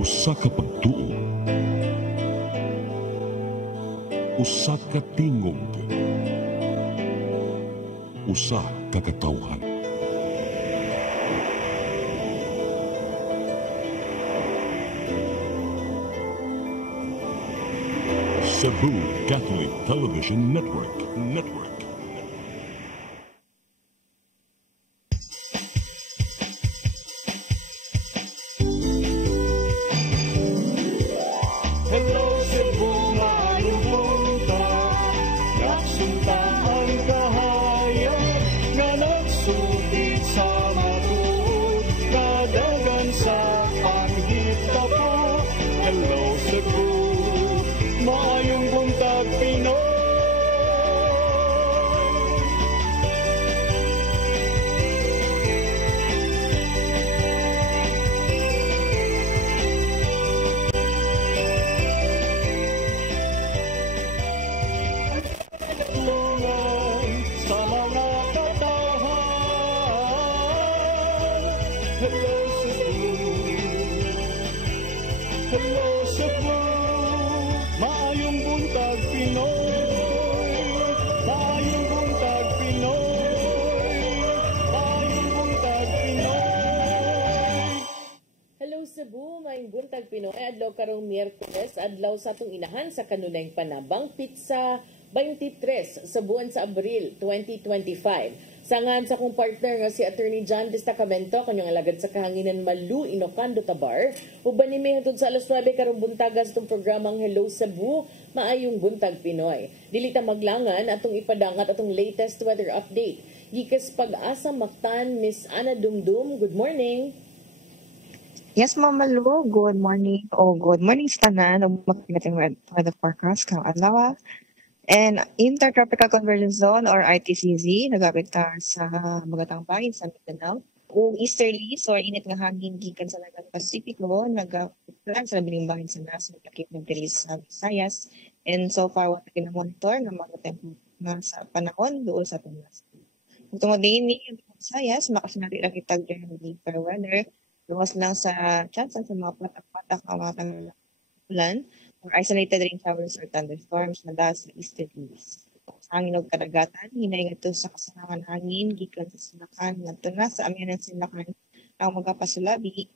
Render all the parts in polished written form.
Usa ka pagtuo, usa ka tingog, usa ka katawhan. Cebu Catholic Television Network. Hello Cebu, maayong buntag. Nagsunta ang kahayag nga nagsulit sa matuod, kadagan sa panghitabo. Hello Cebu, maayong buntag Pinoy. Tulungan sa mga katahan. Hello Cebu, hello Cebu, maayong buntag Pinoy, maayong buntag Pinoy, maayong buntag Pinoy. Hello Cebu, maayong buntag Pinoy. Adlaw karong Miyerkules, adlaw sa atong inahan sa kanunayng panabang pizza 23 sa buwan sa Abril 2025. Sangan sa kong partner nga si Attorney John Destacamento, kanyang alagad sa kahanginan Malu Inocando Tabar. Uban ni may hantod sa alas 9 karong buntaga sa itong programang Hello Cebu, maayong buntag Pinoy. Dili ta maglangan atong ipadangat atong latest weather update. Gikas Pag-asa Mactan, Miss Ana Dumdum, good morning. Yes, Mama Lu. Good morning. Good morning sa tanan. Magpagating weather forecast kang adlaw. And Intertropical Convergence Zone or ITCZ, nagapektar sa Magatang Bahin sa Mindanao. O easterlies or init nga hangin gikan sa Dagat Pasipiko, nagapektar sa labining bahin sa Nas, nagkakip ng dirilis sa Visayas. And so far, wala monitor ng mga tempo nga sa panahon doon sa Pinas. Kung tungod din ni Visayas, makasinati lang itag generally fair weather. Luwas lang sa chance sa mga patak-patak ang mga ulan or isolated rain showers or thunderstorms na dahil sa easterlies. Sa hangin o karagatan, hinay nga ito sa kasanangan hangin, gikan sa silakan, ngadto na sa amyan ng silakan ang magkapasulabi,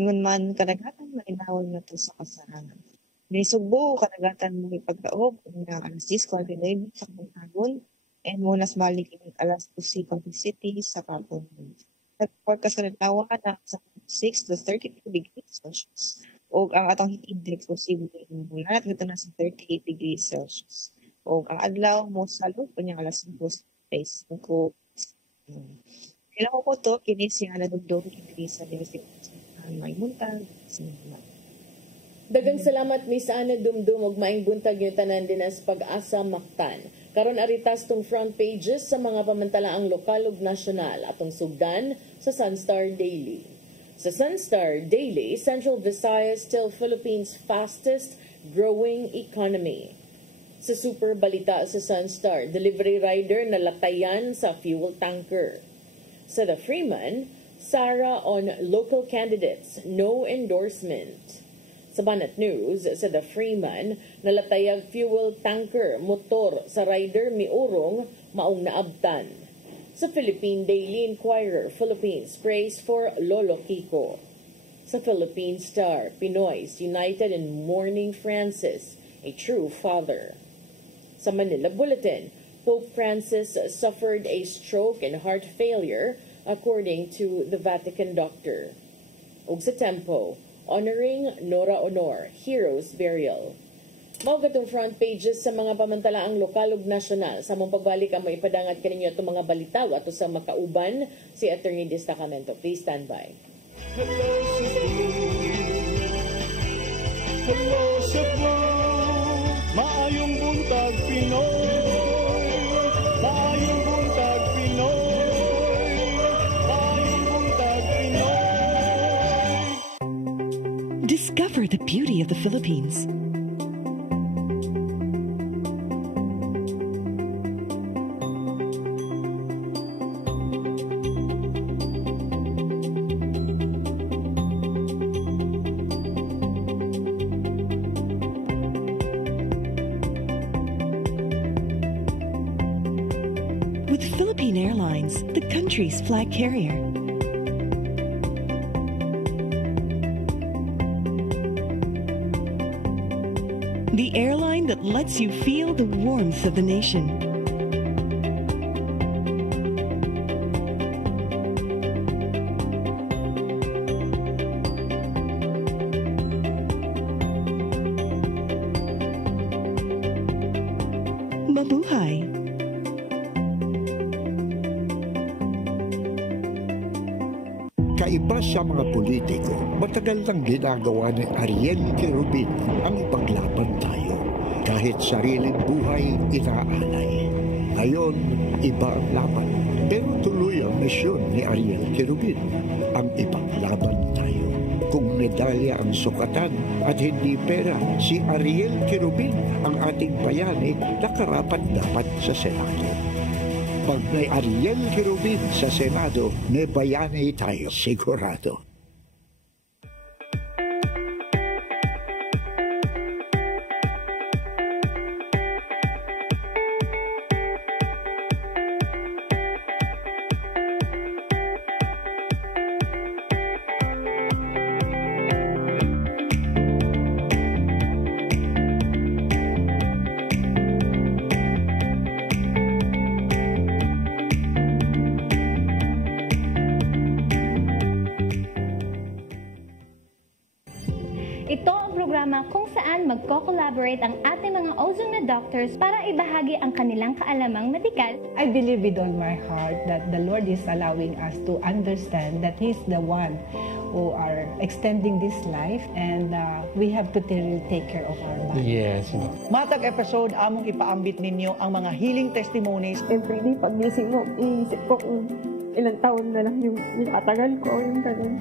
ingon man karagatan, malinawon na ito sa kasanangan. Nisugbo, karagatan mo ipagkaob, ng alas 10:49 sa Kamuntagon, and munas balik ng alas 12:50 sa Kapon. Nag-forecast ka ng tawa na sa 6 to 32 degrees Celsius. O ang atong heat index posible mulan at ito na sa 38 degrees Celsius. O ang adlaw mo sa loob kanyang alas 5 days. Kung kailan ko po ito, kini siya na dugdog kini sa University of May Buntag. Dagang salamat Miss Ana Dumdum ug maayong buntag yung tanan din sa Pag-asa Mactan. Karon aritas tong front pages sa mga pamantalaang lokal ug nasyonal atong sugdan sa Sunstar Daily. Sa Sunstar Daily, Central Visayas still Philippines' fastest growing economy. Sa super balita sa Sunstar, delivery rider na latayan sa fuel tanker. Sa The Freeman, Sara on local candidates, no endorsement. Sa Banat News, sa The Freeman, nalatayag fuel tanker motor sa rider miurong maong naabtan. Sa Philippine Daily Inquirer, Philippines prays for Lolo Kiko. Sa Philippine Star, Pinoys united in mourning Francis, a true father. Sa Manila Bulletin, Pope Francis suffered a stroke and heart failure according to the Vatican doctor. Ug sa Tempo, honoring Nora Honor, hero's burial. Mao gatong front pages sa mga pamantalaang lokal ug nasyonal. Sa mong pagbalik ang maipadangat kaninyo itong mga balitaw ato sa makauban si Attorney Destacamento. Please stand by. Hello Cebu, hello Cebu, maayong buntag Pinoy, maayong buntag Pinoy, maayong buntag Pinoy. Discover the beauty of the Philippines. country's flag carrier. The airline that lets you feel the warmth of the nation. Mabuhay! Kaiba sa mga politiko, matagal nang ginagawa ni Ariel Querubin ang ipaglaban tayo. Kahit sariling buhay inaalay. Ngayon, iba ang laban. Pero tuloy ang misyon ni Ariel Querubin, ang ipaglaban tayo. Kung medalya ang sukatan at hindi pera, si Ariel Querubin ang ating bayani na karapat-dapat sa Senado. Pag may Ariel Querubin sa Senado, may bayani tayo sigurado. Ito ang programa kung saan magko-collaborate ang ating mga ozone na doctors para ibahagi ang kanilang kaalamang medikal. I believe with all my heart that the Lord is allowing us to understand that He's the one who are extending this life and we have to take care of our life. Yes. Matag episode, among ipaambit ninyo ang mga healing testimonies. Everyday, pag gising mo, iisip ko kung ilang taon na lang yung katagal ko, yung ganun.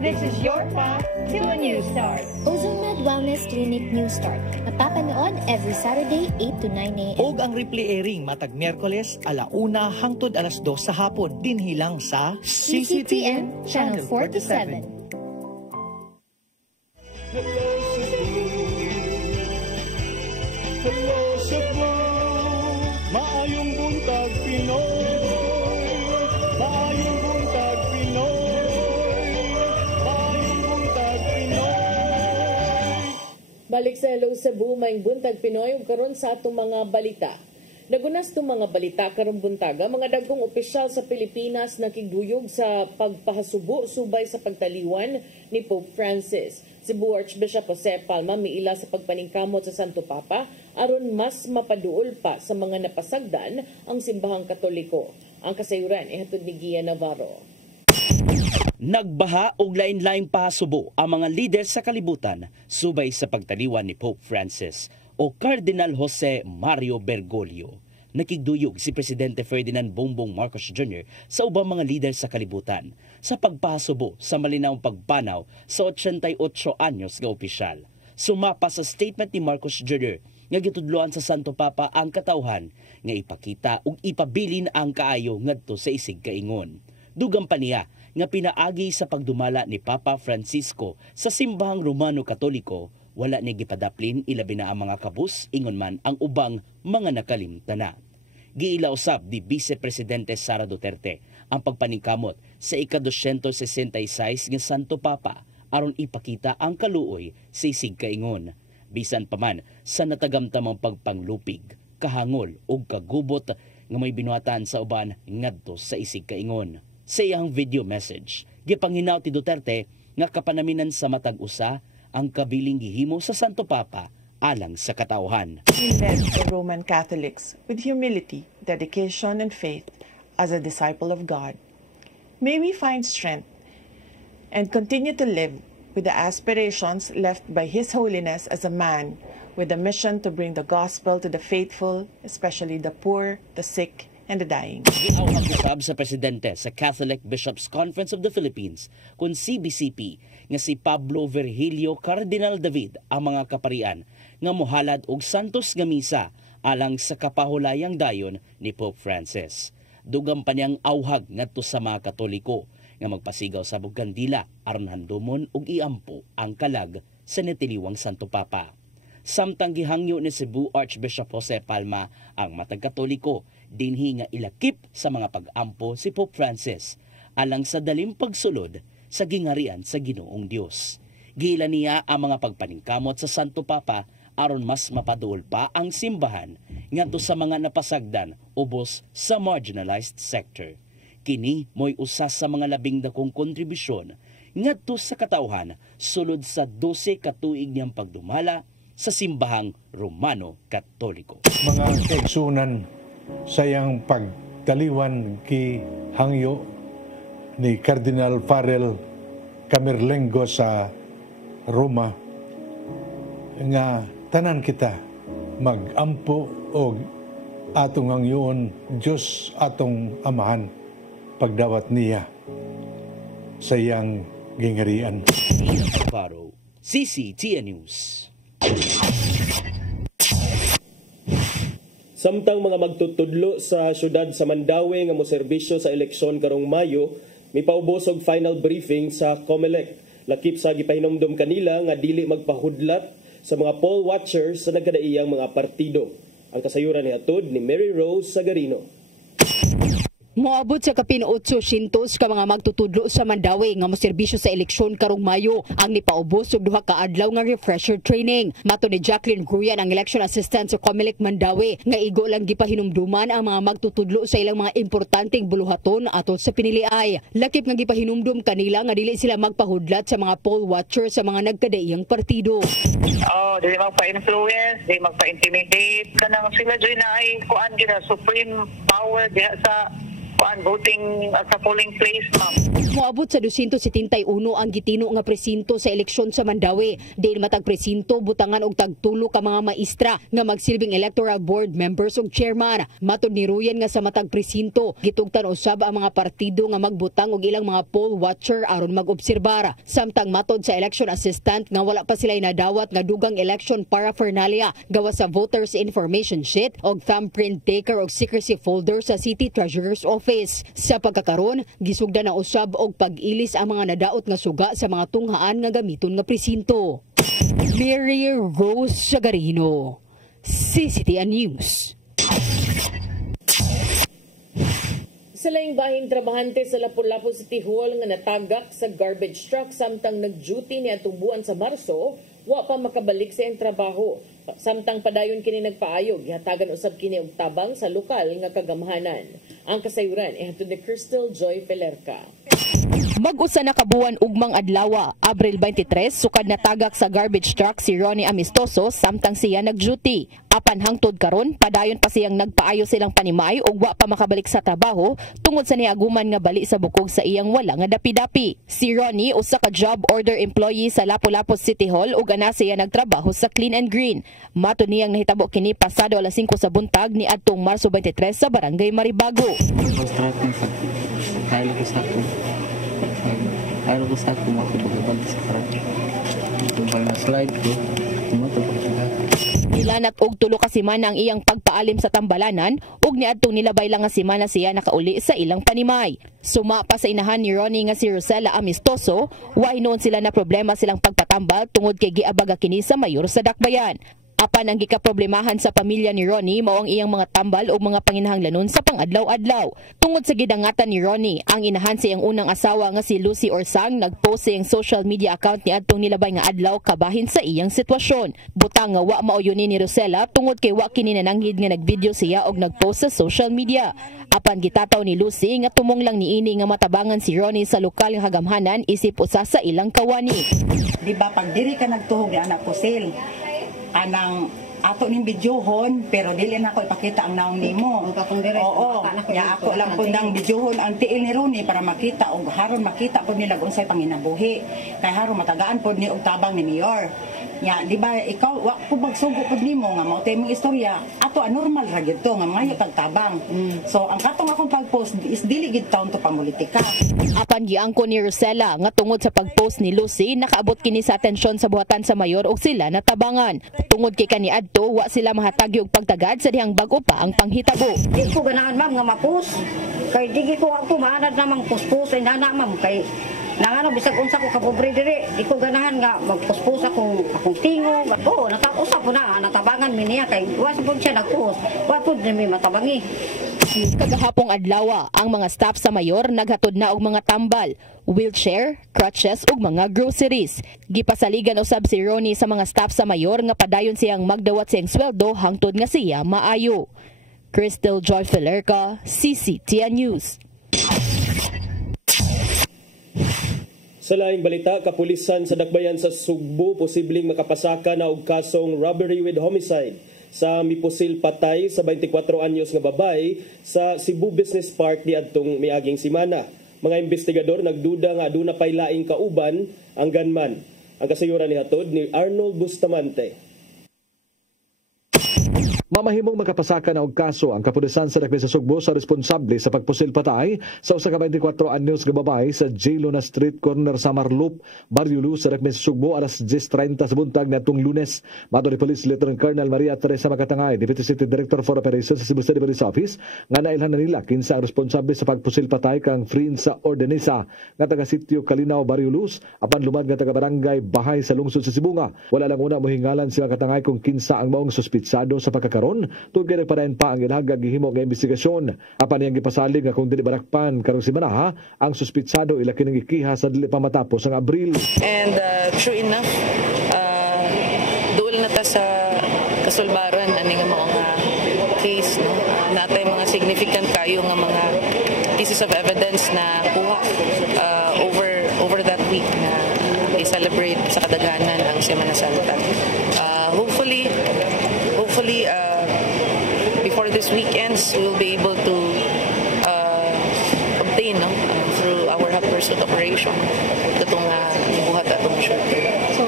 This is your path to a new start. OzoneMed Wellness Clinic New Start. Napapanood every Saturday, 8 to 9 a.m. Og ang replay airing matag Miyerkules, 1:00 hangtod 2:00 sa hapon. Dinhilang sa CCTN Channel 47. Hello Cebu, hello Cebu, maayong buntag Pinoy, maayong buntag Pinoy, maayong buntag Pinoy. Balik sa Hello Cebu, maayong buntag Pinoy, ug karon sa atong mga balita. Nagunas itong mga balita karong buntaga, mga dagkong opisyal sa Pilipinas nakigduyog sa pagpahasubo subay sa pagtaliwan ni Pope Francis. Cebu Archbishop Jose Palma miila sa pagpaningkamot sa Santo Papa aron mas mapaduol pa sa mga napasagdan ang simbahang Katoliko. Ang kasayuran ihatod ni Gia Navarro. Nagbaha og lain-laing pahasubo ang mga lider sa kalibutan subay sa pagtaliwan ni Pope Francis o Cardinal Jose Mario Bergoglio. Nakigduyog si Presidente Ferdinand Bongbong Marcos Jr. sa ubang mga lider sa kalibutan sa pagpahasubo sa malinawng pagpanaw sa 88 anyos nga opisyal. Sumapa sa statement ni Marcos Jr. nga gitudloan sa Santo Papa ang katawhan nga ipakita ug ipabilin ang kaayo ngadto sa isig kaingon. Dugang pa niya nga pinaagi sa pagdumala ni Papa Francisco sa simbahang Romano Katoliko, wala ni gipadaplin ilabi na ang mga kabus ingon man ang ubang mga nakalimtan na. Giila usab di Vice Presidente Sara Duterte ang pagpaningkamot sa ika-266 nga Santo Papa aron ipakita ang kaluoy sa isig kaingon. Bisan pa man sa natagamtamang pagpanglupig, kahangol ug kagubot nga may binuhatan sa uban ngadto sa isig kaingon. Sa iyang video message, gipanghinaw ti Duterte nga kapanaminan sa matag usa ang kabiling gihimo sa Santo Papa alang sa katawhan. He led the Roman Catholics with humility, dedication, and faith as a disciple of God. May we find strength and continue to live with the aspirations left by His Holiness as a man with a mission to bring the gospel to the faithful, especially the poor, the sick, and the dying. Giawhag usab sa Presidente sa Catholic Bishops Conference of the Philippines kung CBCP nga si Pablo Virgilio Cardinal David ang mga kaparian nga mohalad og santos nga misa alang sa kapahulayang dayon ni Pope Francis. Dugang pa niyang awhag ngadto sa mga Katoliko nga magpasigaw sa bugandila aron handumon og iampo ang kalag sa netiliwang Santo Papa. Samtang gihangyo ni Cebu Archbishop Jose Palma ang matag Katoliko dinhi nga ilakip sa mga pag-ampo si Pope Francis alang sa dalim pagsulod sa gingarian sa Ginoong Dios. Gila niya ang mga pagpaningkamot sa Santo Papa aron mas mapaduol pa ang simbahan ngadto sa mga napasagdan ubos sa marginalized sector. Kini mo'y usa sa mga labing dakong kontribusyon ngadto sa katauhan sulod sa 12 ka tuig niyang pagdumala sa simbahang Romano Katoliko. Mga kaigsunan sayang pagtaliwan ki hangyo ni Cardinal Farrell Camerlengo sa Roma nga tanan kita magampo og atong hangyoon Diyos atong amahan pagdawat niya sa iyang gingarian. Paro, CCTN News. Samtang mga magtutudlo sa syudad sa Mandawi nga moserbisyo sa eleksyon karong Mayo, mipaubos og final briefing sa COMELEC. Lakip sa gipahinomdom kanila nga dili magpahudlat sa mga poll watchers sa nagkadaiyang mga partido. Ang kasayuran ni atod ni Mary Rose Sagarino. Moabot sa kapin 800 ka mga magtutudlo sa Mandawi nga moserbisyo sa eleksyon karong Mayo ang nipaubos og duha ka adlaw nga refresher training. Mato ni Jacqueline Gruyan, ang election assistant sa COMELEC Mandawi, nga igo lang gipahinumduman ang mga magtutudlo sa ilang mga importanteng buluhaton atol sa piniliay. Lakip nga gipahinumdum kanila nga dili sila magpahudlat sa mga poll watchers sa mga nagkadaiyang partido. Dili magpa-influence, dili magpa-intimidate, kanang sila joy na ay kuan gina supreme power diha sa voting sa polling place, ma'am. Moabot sa 271 ang gitino nga presinto sa eleksyon sa Mandawi. Diin matag presinto butangan og tagtulo ka mga maestra nga magsilbing electoral board members ug chairman. Matod ni Ruyan nga sa matag presinto gitugtan usab ang mga partido nga magbutang og ilang mga poll watcher aron mag-obserbar. Samtang matod sa election assistant nga wala pa sila nadawat nga dugang election paraphernalia gawas sa voters information sheet og thumbprint taker og secrecy folder sa City Treasurer's Office. Sa pagkakaron, gisugdan na usab og pag-ilis ang mga nadaot nga suga sa mga tunghaan nga gamiton nga presinto. Mary Rose Sagarino, CCTN News. Sa laing bahing trabahante sa Lapu-Lapu City Hall nga natagak sa garbage truck samtang nag-duty ni atong buwan sa Marso, wa pa makabalik sa iyang trabaho. Samtang padayon kini nagpaayo, gihatagan usab kini og tabang sa lokal nga kagamhanan. Ang kasayuran ihatod ni Crystal Joy Pelerca. Mag-usa na kabuan ugmang adlaw, Abril 23, sukad na tagak sa garbage truck si Ronnie Amistoso samtang siya nag-duty. Apan hangtod karon, padayon pa siyang nagpaayo silang panimay ug wa pa makabalik sa trabaho tungod sa niaguman nga bali sa bukog sa iyang wala nga dapi-dapi. Si Ronnie usa ka job order employee sa Lapu-Lapu City Hall ug ana siya nagtrabaho sa Clean and Green. Mato niyang nahitabo kini pasado alas 5 sa buntag ni adtong Marso 23 sa Barangay Maribago. Ayaw ko sa akin makapagabag sa karate. Tumpal na slide ko, tumatapag siya. Ilanat og tulo ka semana ang iyang pagpaalim sa Tambalanan ug niadtong nilabay lang nga semana siya nakauli sa ilang panimay. Suma pa sa inahan ni Ronnie nga si Rosella Amistoso, wa hinuon sila na problema silang pagpatambal tungod kay giabaga kini sa mayor sa Dakbayan. Apan ang gikaproblemahan sa pamilya ni Ronnie mao ang iyang mga tambal o mga panginahanglanon sa pang-adlaw-adlaw. Tungod sa gidangatan ni Ronnie, ang inahan sa iyang unang asawa nga si Lucy Orsang nagpost sa iyang social media account ni adtong nilabay nga adlaw kabahin sa iyang sitwasyon. Butang nga wa mao yun ni Rosella tungod kay wa kini nananghid nga nagvideo siya og nagpost sa social media. Apan gitataw ni Lucy nga tumong lang niini nga matabangan si Ronnie sa lokal nga hagamhanan isip usa sa ilang kawani. Di ba pag diri ka nagtuhog ni anak ko sil, anang ato ning videohon pero dili na ako ipakita ang naong nimo. Oo, ya ako lang pud nang videohon ang tiil ni Ronnie para makita og haron makita pud nila unsay panginabuhi. Kay haron matagaan pud ni og tabang ni Mayor. Ya, di ba ikaw wa ko magsugo pud nimo nga mao tay mong istorya. Ato normal ra gyud to nga maayo tagtabang. So ang katong akong pag-post is dili gid taon to pamolitika. Apan giangko ni Rosella nga tungod sa pag-post ni Lucy nakaabot kini sa atensyon sa buhatan sa mayor og sila natabangan. Tungod kay kaniadto wa sila mahatagi og pagtagad sa dihang bag-o pa ang panghitabo. Di ko ganahan ma'am nga ma-post. Kay digi ko ako maanad namang post-post ay nana ma'am kay Nangano bisag unsa ko kapobre diri, di ko ganahan nga magpuspos akong tingog. Oo, natausap ko na natabangan mi niya kay wa pud siya nagpus. Wa pud mi matabangi. Kagahapong adlaw ang mga staff sa mayor naghatod na og mga tambal, wheelchair, crutches ug mga groceries. Gipasaligan usab si Ronnie sa mga staff sa mayor nga padayon siyang magdawat siyang sweldo hangtod nga siya maayo. Crystal Joy Filerca, CCTN News. Sa laing balita, kapulisan sa Dakbayan sa Sugbo posibleng makapasaka na og kasong robbery with homicide sa mipusil patay sa 24 anyos nga babay sa Cebu Business Park niadtong miaging semana. Mga investigador nagduda nga aduna pay laing kauban ang gunman. Ang kasayuran ni hatod ni Arnold Bustamante. Mamahimong makapasaka na og kaso ang kapulisan sa Dakbayan sa Sugbo sa responsable sa pagpusil patay sa usa ka 24 anyos nga babae sa J. Luna Street corner sa Marloop, Barrio Luz sa Dakbayan sa Sugbo alas 10:30 sa buntag niadtong Lunes. Mato ni Police Lieutenant Colonel Maria Teresa Makatangay, Deputy City Director for Operations sa Cebu City Police Office, nga nailhan na nila kinsa ang responsable sa pagpusil patay kang Frin sa Ordenesa nga taga sitio Kalinaw, Barrio Luz, apan lumad nga taga barangay Bahay sa lungsod sa Sibunga. Wala lang una mohingalan sila Katangay kung kinsa ang maong suspitsado sa pagkakaroon tugay nagpadayon pa ang ilahag gihimo nga investigasyon. Apan iyang gipasalig nga kung dili barakpan karong semana ang suspitsado ila kining ikiha sa dili pa matapos ang Abril. And true enough, duol na ta sa kasulbaran ani nga mao nga case, no. Natay mga significant kayo nga mga pieces of evidence na kuha over that week na i-celebrate sa kadaghanan ang Semana Santa. Hopefully before this weekends we will be able to obtain through our hot pursuit operation itong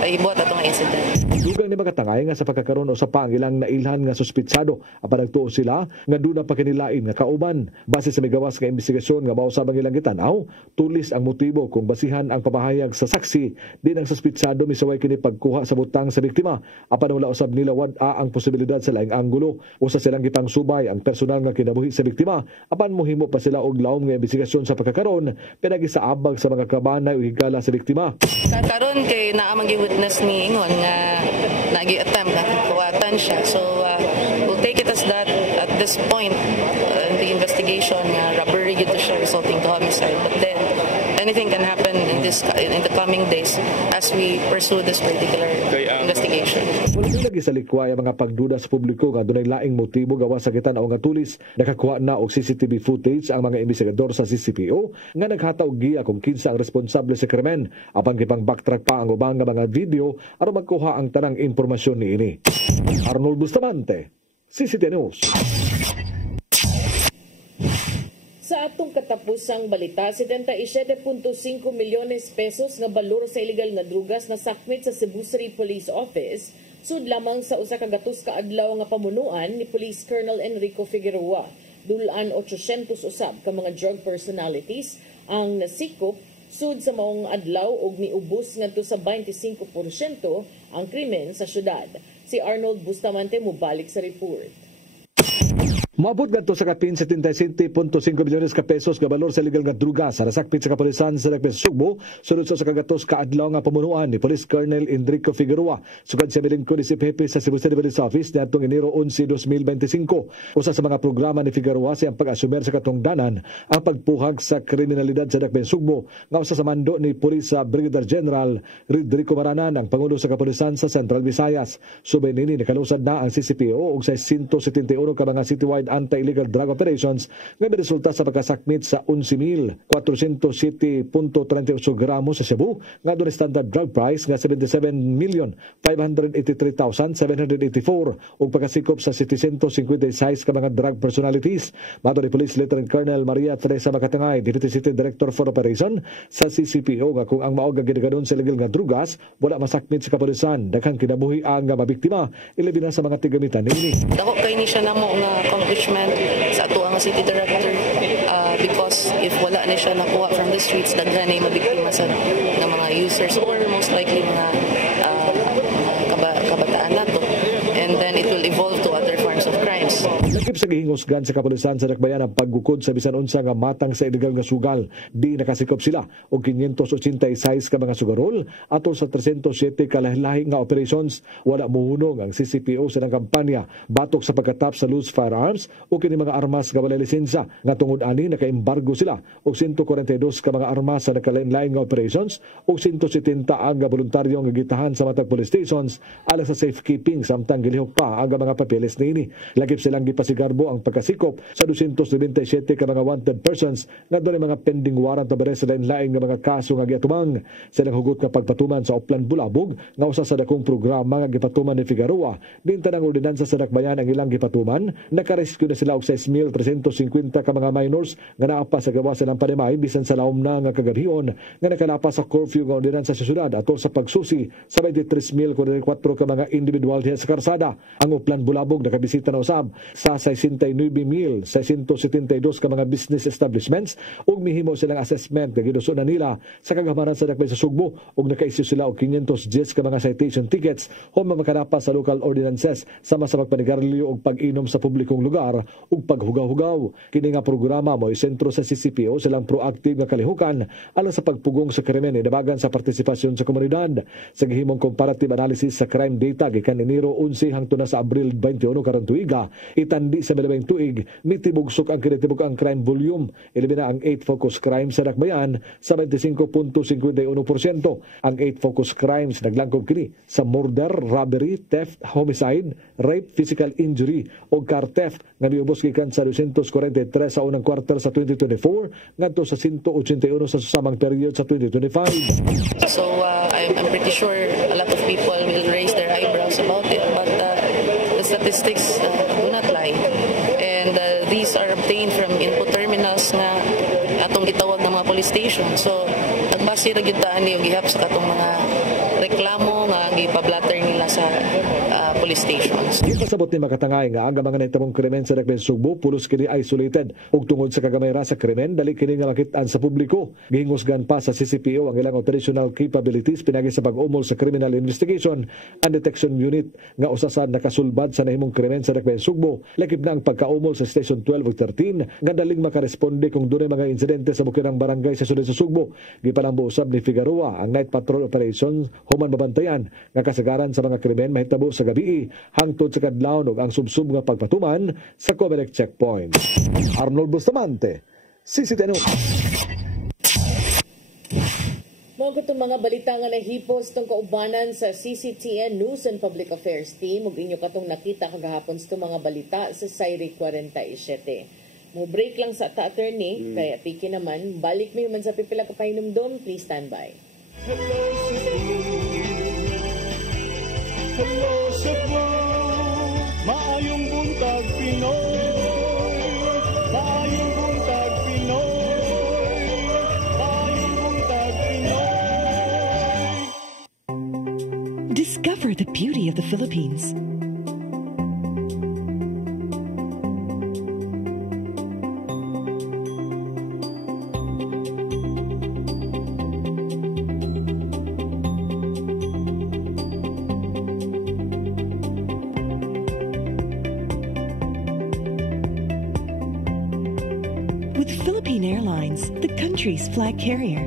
ibuhat atong incident. Dugang ni Makatangay nga sa pagkakaroon o sa pa ang ilang nailhan nga suspitsado apan nagtuo sila nga duna pa kinilain nga kauban. Base sa migawas nga investigasyon nga mausab ang ilang gitanaw, tulis ang motibo kung basihan ang pamahayag sa saksi. Din ang suspitsado misaway kini pagkuha sa butang sa biktima apan wala usab nila wad-a ang posibilidad sa laing anggulo. Usa silang gipang subay ang personal nga kinabuhi sa biktima apan mohimo pa sila og laom nga investigasyon sa pagkakaroon pinagisaabag sa mga kabanay o higala sa biktima. Karon kay naa man witness ni ingon nga nagi-attempt na kuwatan siya. So we'll take it as that at this point in the investigation robbery gito siya resulting to homicide. But then anything can happen in the coming days as we pursue this particular investigation. Wala lagi sa likway ang mga pagduda sa publiko nga dunay laing motibo gawas sa kitan o nga tulis. Nakakuha na og CCTV footage ang mga investigador sa CCPO nga naghataw giya kung kinsa ang responsable sa krimen. Apan gipang backtrack pa ang ubang nga mga video aron magkuha ang tanang impormasyon niini. Arnold Bustamante, CCTN News. Sa atong katapusang balita, 77.5 milyones pesos nga balor sa illegal nga drugas na sakmit sa Cebu City Police Office sud lamang sa usa ka gatos ka adlaw nga pamunuan ni Police Colonel Enrico Figueroa. Dulan 800 usab ka mga drug personalities ang nasikop sud sa maong adlaw og niubos ngadto sa 25% ang krimen sa syudad. Si Arnold Bustamante mobalik sa report. Maabot ngadto sa kapin 77.5 milyones ka pesos nga balor sa illegal nga drugas sa nasakmit sa kapulisan sa Dakbayan sa Sugbo sunod sa kagatos ka adlaw nga pamunuan ni Police Colonel Enrico Figueroa. Sugad siya milingkod ni CPP sa Cebu City Police Office niadtong Enero 11, 2025. Usa sa mga programa ni Figueroa siyang pag-asumer sa katungdanan ang pagpuhag sa kriminalidad sa Dakbayan sa Sugbo nga usa sa mando ni Police Brigadier General Rodrigo Maranan ang pangulo sa kapulisan sa Central Visayas. Subay nini nakalusad na ang CCPO og 671 ka mga citywide anti-illegal drug operations nga resulta sa pagkasakmit sa 11,407.38 gramos sa Cebu nga doon standard drug price nga 77,583,784 ug pagkasikop sa 756 ka mga drug personalities. Mato ni Police Lieutenant Colonel Maria Teresa Makatangay, Deputy City Director for Operation sa CCPO nga kung ang maog nga ginagadon sa illegal nga drugas wala masakmit sa kapulisan daghang kinabuhi ang nga mabiktima ilabi na sa mga tigamitan niini. Dako kay ni siya namo nga sa ato ang city director because if wala ni siya nakuha from the streets daghan ay mabiktima sa ng mga users or most likely mga kabataan nato and then it will evolve to other forms of crimes. Lakip sa Gihingusgan sa kapulisan sa Dakbayan ang paggukod sa bisan unsa nga matang sa illegal nga sugal. Di nakasikop sila og 586 ka mga sugarol atol sa 307 kalahi-lahi nga operations. Wala muhunong ang CCPO sa nang kampanya batok sa pagkatap sa loose firearms o kini mga armas nga walay lisensya nga tungod ani naka-embargo sila og 142 ka mga armas sa nakalain-lain nga operations og 170 ang voluntaryo nga gitahan sa matag police stations alang sa safekeeping samtang gilihok pa ang mga papeles niini. Lagip silang gipasigarbo ang pagkasikop sa 297 ka mga wanted persons nga doon mga pending warrant na bare sa lain-lain nga mga kaso nga giatumang. Silang hugot nga pagpatuman sa Oplan Bulabog nga usa sa dakong programa nga gipatuman ni Figueroa. Din tanang ordinansa sa Dakbayan ang ilang gipatuman, nakarescue na sila og 6,350 ka mga minors nga naa pa sa gawa silang panimay bisan sa laom na nga kagabhion nga nakalapas sa curfew nga ordinansa sa syudad atol sa pagsusi sa 23,044 ka mga individual diha sa karsada. Ang Oplan Bulabog nakabisita na usab sa 69,672 ka mga business establishments ug mihimo silang assessment nga giduso na nila sa kagamanan sa Dakbayan sa Sugbo ug naka-issue sila og 510 ka mga citation tickets human makalapas sa local ordinances sama sa pagpanigarilyo og pag-inom sa publikong lugar ug paghugaw-hugaw. Kini nga programa mo sentro sa CCPO silang proactive nga kalihukan alang sa pagpugong sa krimen idabagan sa partisipasyon sa komunidad. Sa gihimong comparative analysis sa crime data gikan Enero 11 hangtod na sa Abril 21 karong tuiga, itandi sa milabing tuig mitibugsok ang kinitibuk ang crime volume. Ilibina ang 8 focus crimes sa Dakbayan sa 25.51%. Ang 8 focus crimes naglangkob kini sa murder, robbery, theft, homicide, rape, physical injury o car theft nga niubos gikan sa 243 sa unang quarter sa 2024 ngadto sa 181 sa susamang period sa 2025. So I'm pretty sure a lot of people will raise their eyebrows about it, but the statistics do not lie. And these are obtained from input terminals na atong gitawag ng mga police station. So nagbase ra gyud ta ani og gihap sa katong mga reklamo nga gipablatter nila sa police stations. Gipasabot ni makatangay nga ang mga nahitabong krimen sa Dakbayan Sugbo pulos kini isolated ug tungod sa kagamay ra sa krimen dali kini nga makit-an sa publiko. Gihingusgan pa sa CCPO ang ilang operational capabilities pinagi sa pag-umol sa criminal investigation and detection unit nga usa sa nakasulbad sa nahimong krimen sa Dakbayan Sugbo. Lakip na ang pagkaumol sa Station 12 ug 13 nga daling makaresponde kung dunay mga insidente sa bukirang barangay sa sulod sa Sugbo. Gipalambo usab ni Figueroa ang night patrol operation human mabantayan nga kasagaran sa mga krimen mahitabo sa gabi hangtod sa kadlaw ug ang subsub nga pagpatuman sa Comelec checkpoint. Arnold Bustamante, CCTN. Mga itong mga balita nga nahipos itong kaubanan sa CCTN News and Public Affairs Team ug inyo katong nakita kagahapon sa mga balita sa Sayri 47. Mo break lang sa attorney kaya piki naman balik mi man sa pipila ka pahinumdom. Please stand by. Hello Cebu, maayong buntag Pinoy, maayong buntag Pinoy, maayong buntag Pinoy. Discover the beauty of the Philippines. With Philippine Airlines, the country's flag carrier.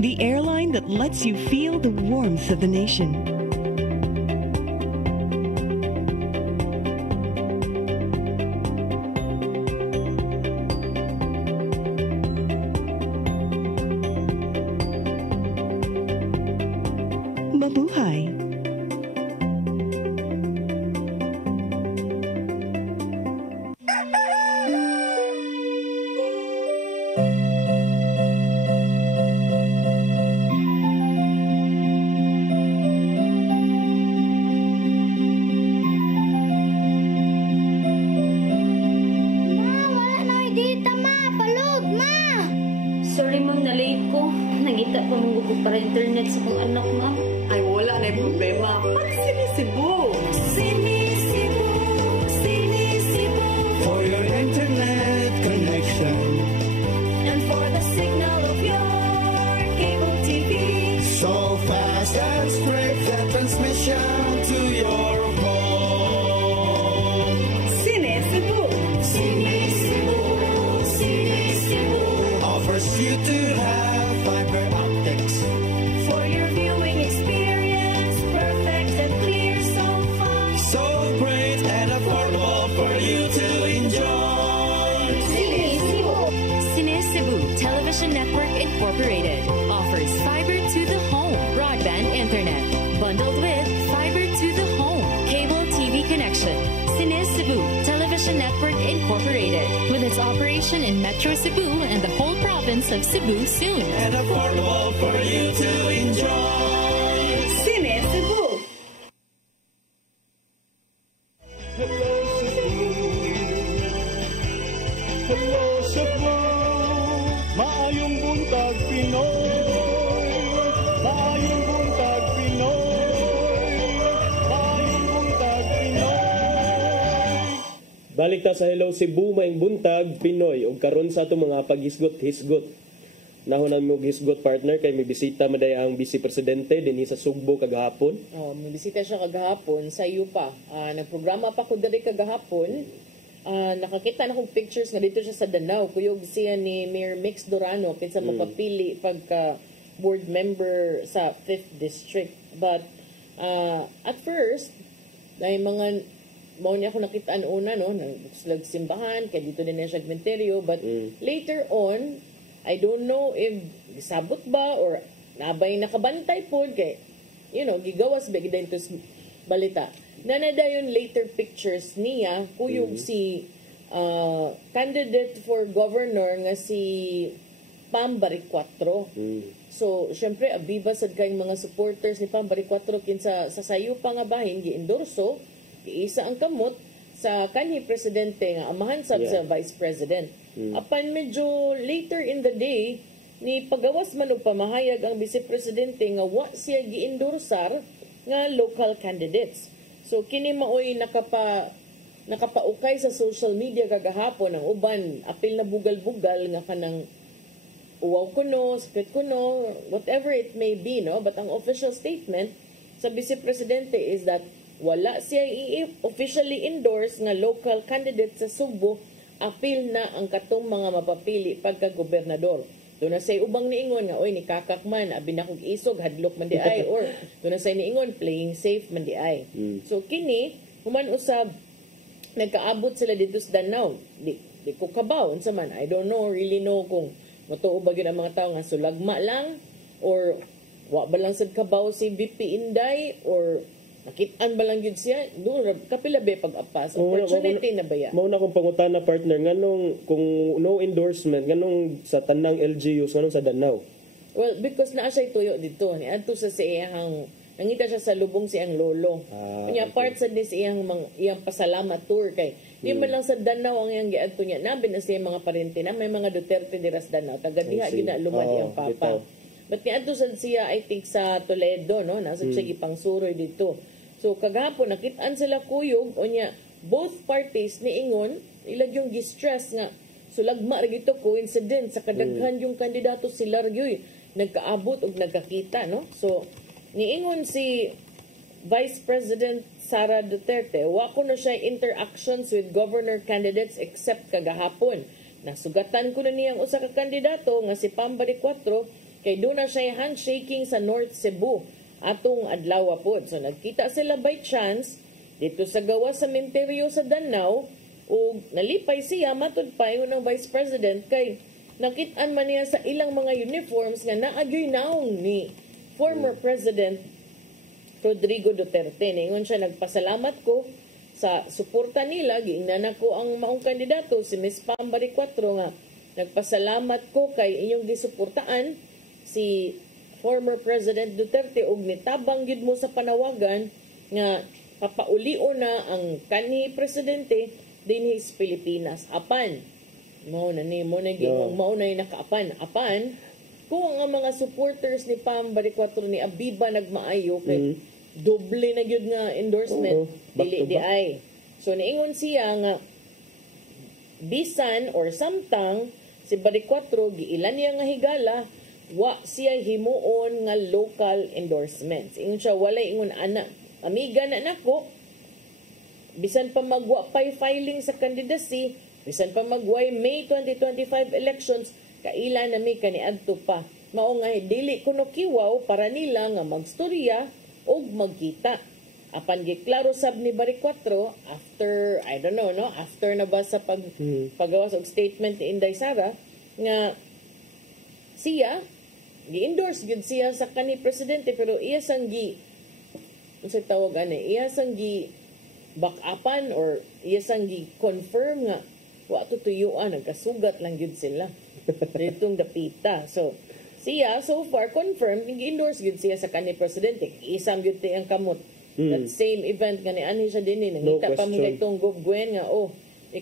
The airline that lets you feel the warmth of the nation. Mabuhay! Sorry ma'am, na-late ko. Nangita ko nung gusto para internet sa kong anak ma'am. Ay, wala na yung problema. Pag-sinisibo! Sinisibo, sinisibo, for your internet connection and for the signal of your cable TV, so fast and strong. you to have fiber optics. For your viewing experience, perfect and clear, so fine. So great and affordable for you to enjoy. Cine Cebu. Cine Cebu Television Network Incorporated offers fiber to the home broadband internet bundled with fiber to the home cable TV connection. Cine Cebu Television Network Incorporated, with its operation in Metro Cebu and the whole province of Cebu soon. And affordable for you to enjoy. Cine Cebu. Hello Cebu. Hello Cebu. Maayong buntag Pinoy. Maayong buntag Pinoy. Maayong buntag Pinoy. Balik ta sa Hello Cebu, maing buntag Pinoy ug karon sa ato mga paghisgot-hisgot. Nahon ang mong hisgot partner kay may bisita maday ang Vice Presidente dinhi sa Sugbo kagahapon. Oh, may bisita siya kagahapon sa UPA. Nagprograma pa ko diri kagahapon. Nakakita na kong pictures nga dito siya sa Danau. Kuyog siya ni Mayor Mix Durano kinsa mapapili pagka board member sa 5th District. But at first, may mga mao niya ako nakitaan una, no, nagslag simbahan, kaya dito din na siya cementerio. But later on, I don't know if sabot ba or nabay nakabantay po kay, gigawas ba gida ito balita. Nanada yung later pictures niya, kuyog si candidate for governor nga si Pam Bariccuatro. So, syempre, abiba sad kayong mga supporters ni Pam Bariccuatro kinsa sa sayo pa nga bahin, gi-endorso, isa ang kamot sa kanhi presidente nga amahan sab sa vice president. Apan medyo later in the day, ni pagawas man og pamahayag ang vice presidente nga wa siya gi-endorsar nga local candidates. So kini maoy nakapaukay sa social media kagahapon ang uban apil na bugal-bugal nga kanang uwaw kuno, split kuno, whatever it may be, no? But ang official statement sa vice presidente is that wala siya officially endorse nga local candidate sa Sugbo, apil na ang katong mga mapapili pagka-gobernador. Doon na say ubang niingon nga, oy, nikakak man, abi na kong isog, hadlok man di ay, or doon na say niingon, playing safe man di ay. So kini, human usab, nagkaabot sila dito sa Danau. Di ko kabaw, unsa man, I don't really know kung matuo ba yun ang mga tao nga sulagma lang, or wa ba lang sad kabaw si VP Inday, or nakitaan ba lang yun siya? Doon, kapilabi pag-apas. Opportunity na ba yan? Mauna kong pangutana partner, nganong kung no endorsement, nganong sa tanang LGUs, nganong sa Danau? Well, because naa siya tuyo dito. Ni adto sa siyang, nangita siya sa lubong siyang lolo. Kanya part sa dis iyang pasalamat tour kay di man lang sa Danau ang iyang giadto niya. Nabi na siya mga parente na may mga Duterte diras Danau. Taga diha ginalumad iyang papa. But ni adto sa siya, I think sa Toledo, no? Nasa siya gipangsuroy dito. So kagahapon nakitaan sila kuyog o niya both parties niingon ilag yung gi-stress nga sulagma ra gito coincident sa kadaghan yung kandidato sila ragyoy nagkaabot og nagkakita, no? So niingon si Vice President Sara Duterte, wa ko na siya interactions with governor candidates except kagahapon. Nasugatan ko na niyang usa ka kandidato nga si Pam Bariccuatro kay doon na siya handshaking sa North Cebu atong adlaw pod. So nagkita sila by chance dito sa gawa sa cementerio sa Danau ug nalipay siya matud pa yung ng Vice President kay nakit-an man niya sa ilang mga uniforms nga naagyoy naong ni former President Rodrigo Duterte. Ningon siya, nagpasalamat ko sa suporta nila, giingnan ako ang maong kandidato si Ms. Pam Bariccuatro nga nagpasalamat ko kay inyong gisuportaan si former President Duterte ug nitabang gid mo sa panawagan nga papaulio na ang kanhi presidente dinhi sa Pilipinas. Apan mao na nakaapan. Apan kung ang mga supporters ni Pam Bariccuatro ni Abiba nagmaayo kay doble na gyud nga endorsement dili di ay. So niingon siya nga bisan or samtang si Bariccuatro giilan niya nga higala wa siya himuon nga local endorsements. Ingon siya, walay ingon ana. Amiga na nako, bisan pa magwa pa'y filing sa candidacy, bisan pa magway May 2025 elections, kaila na mi kaniadto pa. Mao nga dili kuno kiwaw para nila nga magstorya o magkita. Apan giklaro sab ni Bari 4 after, I don't know, no? After na ba sa paggawas og statement ni Inday Sara nga siya gi-endorse gid siya sa kanhi presidente pero iya sang unsa tawag ani? Iya sang back upan or iya sang confirm nga wa to tuyuan nagkasugat lang gid sila. Ditong dapita. So siya so far confirmed gi-endorse gid siya sa kanhi presidente. Isam gyud ang kamot. That same event nga ni ani siya dinhi nangita pa mga itong Gwen nga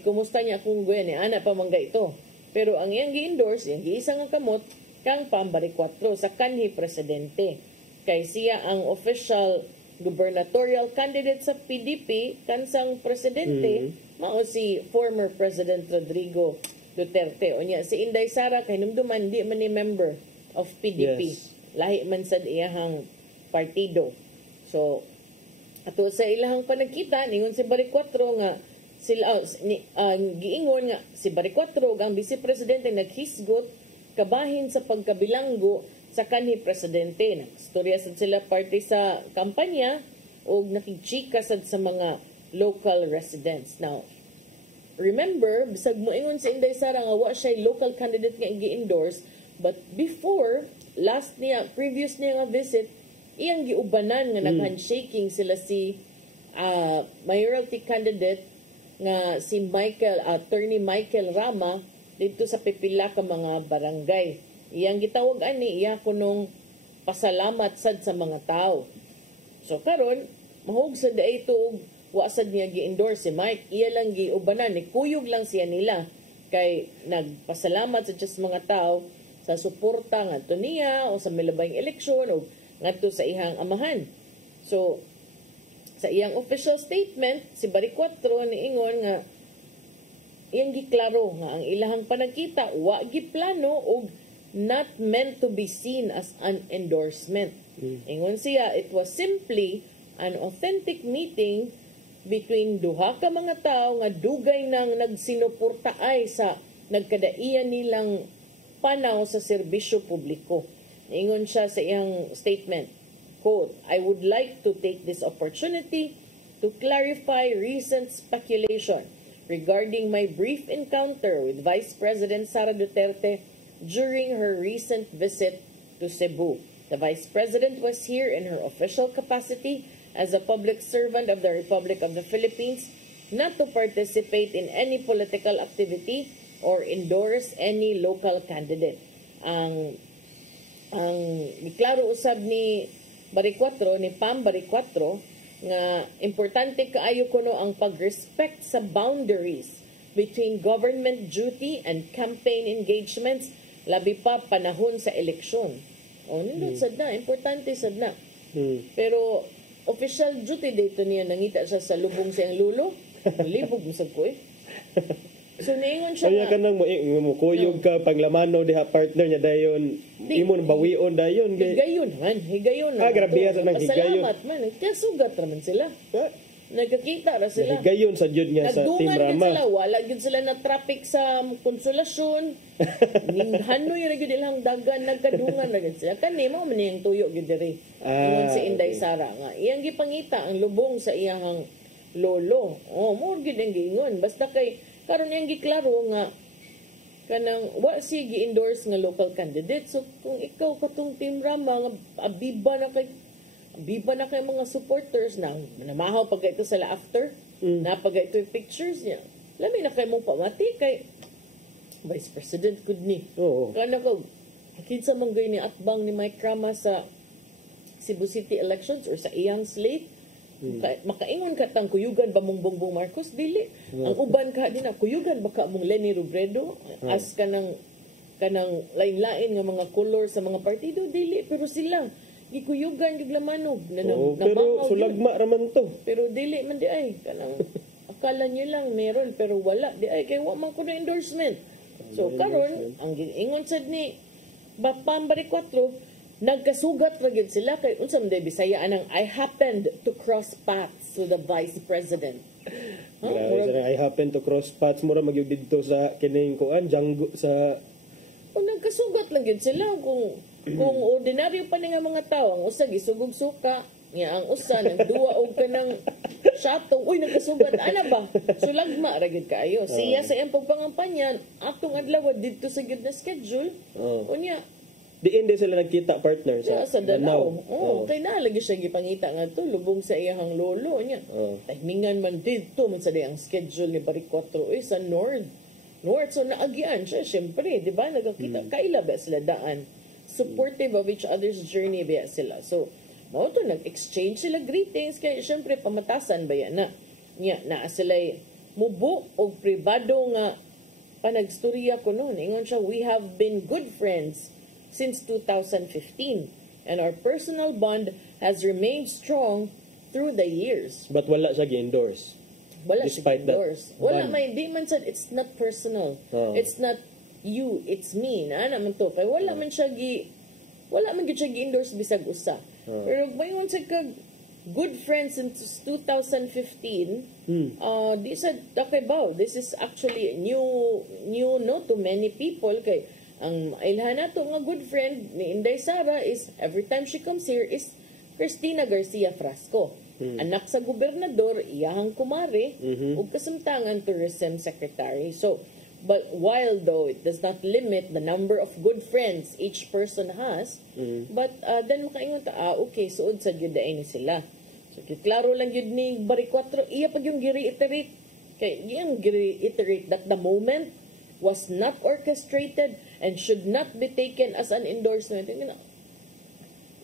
kumusta niya kung Gwen ni ana pa mangga ito. Pero ang iyang gi-endorse, yung giisa nga kamot kang Pambari 4 sa kanhi presidente. Kay siya ang official gubernatorial candidate sa PDP kansang presidente mao si former President Rodrigo Duterte. Unya si Inday Sara kay numduman di man ni member of PDP. Yes. Lahi man sad iyahang partido. So ato sa ilahang panagkita ningon si Bari 4 nga sila giingon nga si Bari 4 ang vice presidente naghisgot kabahin sa pagkabilanggo sa kanhi presidente. Nagstorya sad sila parte sa kampanya o nakigchika sad sa mga local residents. Now, remember, bisag moingon si Inday Sara nga wa siya local candidate nga gi-endorse, but before, previous niya nga visit, iyang giubanan nga nag-handshaking sila si mayoralty candidate nga si Attorney Michael Rama dito sa pipila ka mga barangay. Iyang gitawag ani iya kunong pasalamat sad sa mga tao. So karon mahug sa day ito wa sad niya gi-endorse si Mike. Iya lang giubanan ni kuyog lang siya nila kay nagpasalamat sa mga tao sa suporta ngadto niya o sa milabayng eleksyon o ngadto sa ihang amahan. So sa iyang official statement, si Bari 4 niingon nga iyang giklaro nga ang ilahang panagkita wa giplano og not meant to be seen as an endorsement. Ingon siya, it was simply an authentic meeting between duha ka mga tao nga dugay nang nagsinuportaay sa nagkadaian nilang panaw sa serbisyo publiko. Ingon siya sa iyang statement, quote, I would like to take this opportunity to clarify recent speculation regarding my brief encounter with Vice President Sara Duterte during her recent visit to Cebu. The Vice President was here in her official capacity as a public servant of the Republic of the Philippines, not to participate in any political activity or endorse any local candidate. Ang niklaro usab ni Bari 4, ni Pam Bari 4, nga importante kaayo kuno ang pag-respect sa boundaries between government duty and campaign engagements, labi pa panahon sa eleksyon. O, nindot sad na, importante sad na. Pero, official duty dito niya, nangita siya sa lubong siyang lulo, libog mo sad ko So, naingon siya nga. Kaya ka nang mukuyog ka, paglamano, diha partner niya dayon, imon bawion dayon. Higayon man, higayon man. Grabe sa nang higayon. Pasalamat man, kasugat naman sila. Nagkakita ra sila. Higayon sa jud nga sa Team Rama. Nagdungan sila, wala gyud sila na traffic sa Konsolasyon. Hanoy ra gyud ilang dagan, nagkadungan ra gyud sila. Kani mo man yung tuyo gyud diri. Ingon si Inday Sara nga, iyang gipangita ang lubong sa iyang lolo. Oh, mo gyud ang giingon. Basta kay karon yang giklaro nga kanang wa si gi-endorse nga local candidate. So kung ikaw katong Team Rama nga abiba na kay mga supporters na namahaw pag ito sila after na pag ito yung pictures niya. Lami na kay mong pamati kay Vice President good ni. Kana ko kinsa man gay ni atbang ni Mike Rama sa Cebu City elections or sa iyang slate. Makaingon ka tang kuyugan ba mong Bongbong Marcos dili ang uban ka din kuyugan baka mong Leni Robredo as kanang lain-lain nga mga color sa mga partido dili pero sila gikuyugan giglamanog pero sulagma raman to pero dili man di ay kanang akala niyo lang meron pero wala di ay kay wa man ko na endorsement so karon ang ingon sad ni Pam Bari 4 nagkasugat ra gyud sila kay unsa man day Bisaya anang I happened to cross paths with the Vice President. I happened to cross paths mura magyud didto sa kining kuan Django sa Kung nagkasugat lang yun sila, kung ordinaryo pa nga mga tao, ang usa gisugog suka, nga ang usa nagduwa og kanang syatong, uy nagkasugat ana ba? Sulagma ra gyud kaayo. Siya sa iyang pagpangampanya, atong adlaw didto sa gyud na schedule. Unya Diin din sila nagkita partner sa Danao. Kay nalagi siya gipangita nga to lubong sa iyang lolo niya. Timingan man didto man sa diyang schedule ni Bari 4 sa North. So naagian siya syempre, di ba? Nagkita kaila ba sila daan. Supportive of each other's journey ba sila. So mao to nag-exchange sila greetings kay syempre pamatasan ba yan na. Nya na sila mubo og pribado nga panagstorya ko noon. Ingon siya, we have been good friends since 2015 and our personal bond has remained strong through the years. But wala siya gi-endorse. Wala Despite siya gi-endorse. Wala bond. may di man said it's not personal. It's not you, it's me. Na naman to. Kaya wala man siya gi-endorse bisag usa. Pero mayon sa kag good friends since 2015, di sa takibaw. This is actually new no to many people kay ang ilhan nato nga good friend ni Inday Sara is every time she comes here is Cristina Garcia Frasco. Anak sa gobernador, iyahang kumare, ug kasamtangan tourism secretary. So, but while though it does not limit the number of good friends each person has, but then makaingon ta, okay, suod sa gyud ni sila. So, klaro lang gyud ni Bari 4, iya pag yung gi-reiterate, kay yung gi-reiterate that the moment was not orchestrated and should not be taken as an endorsement.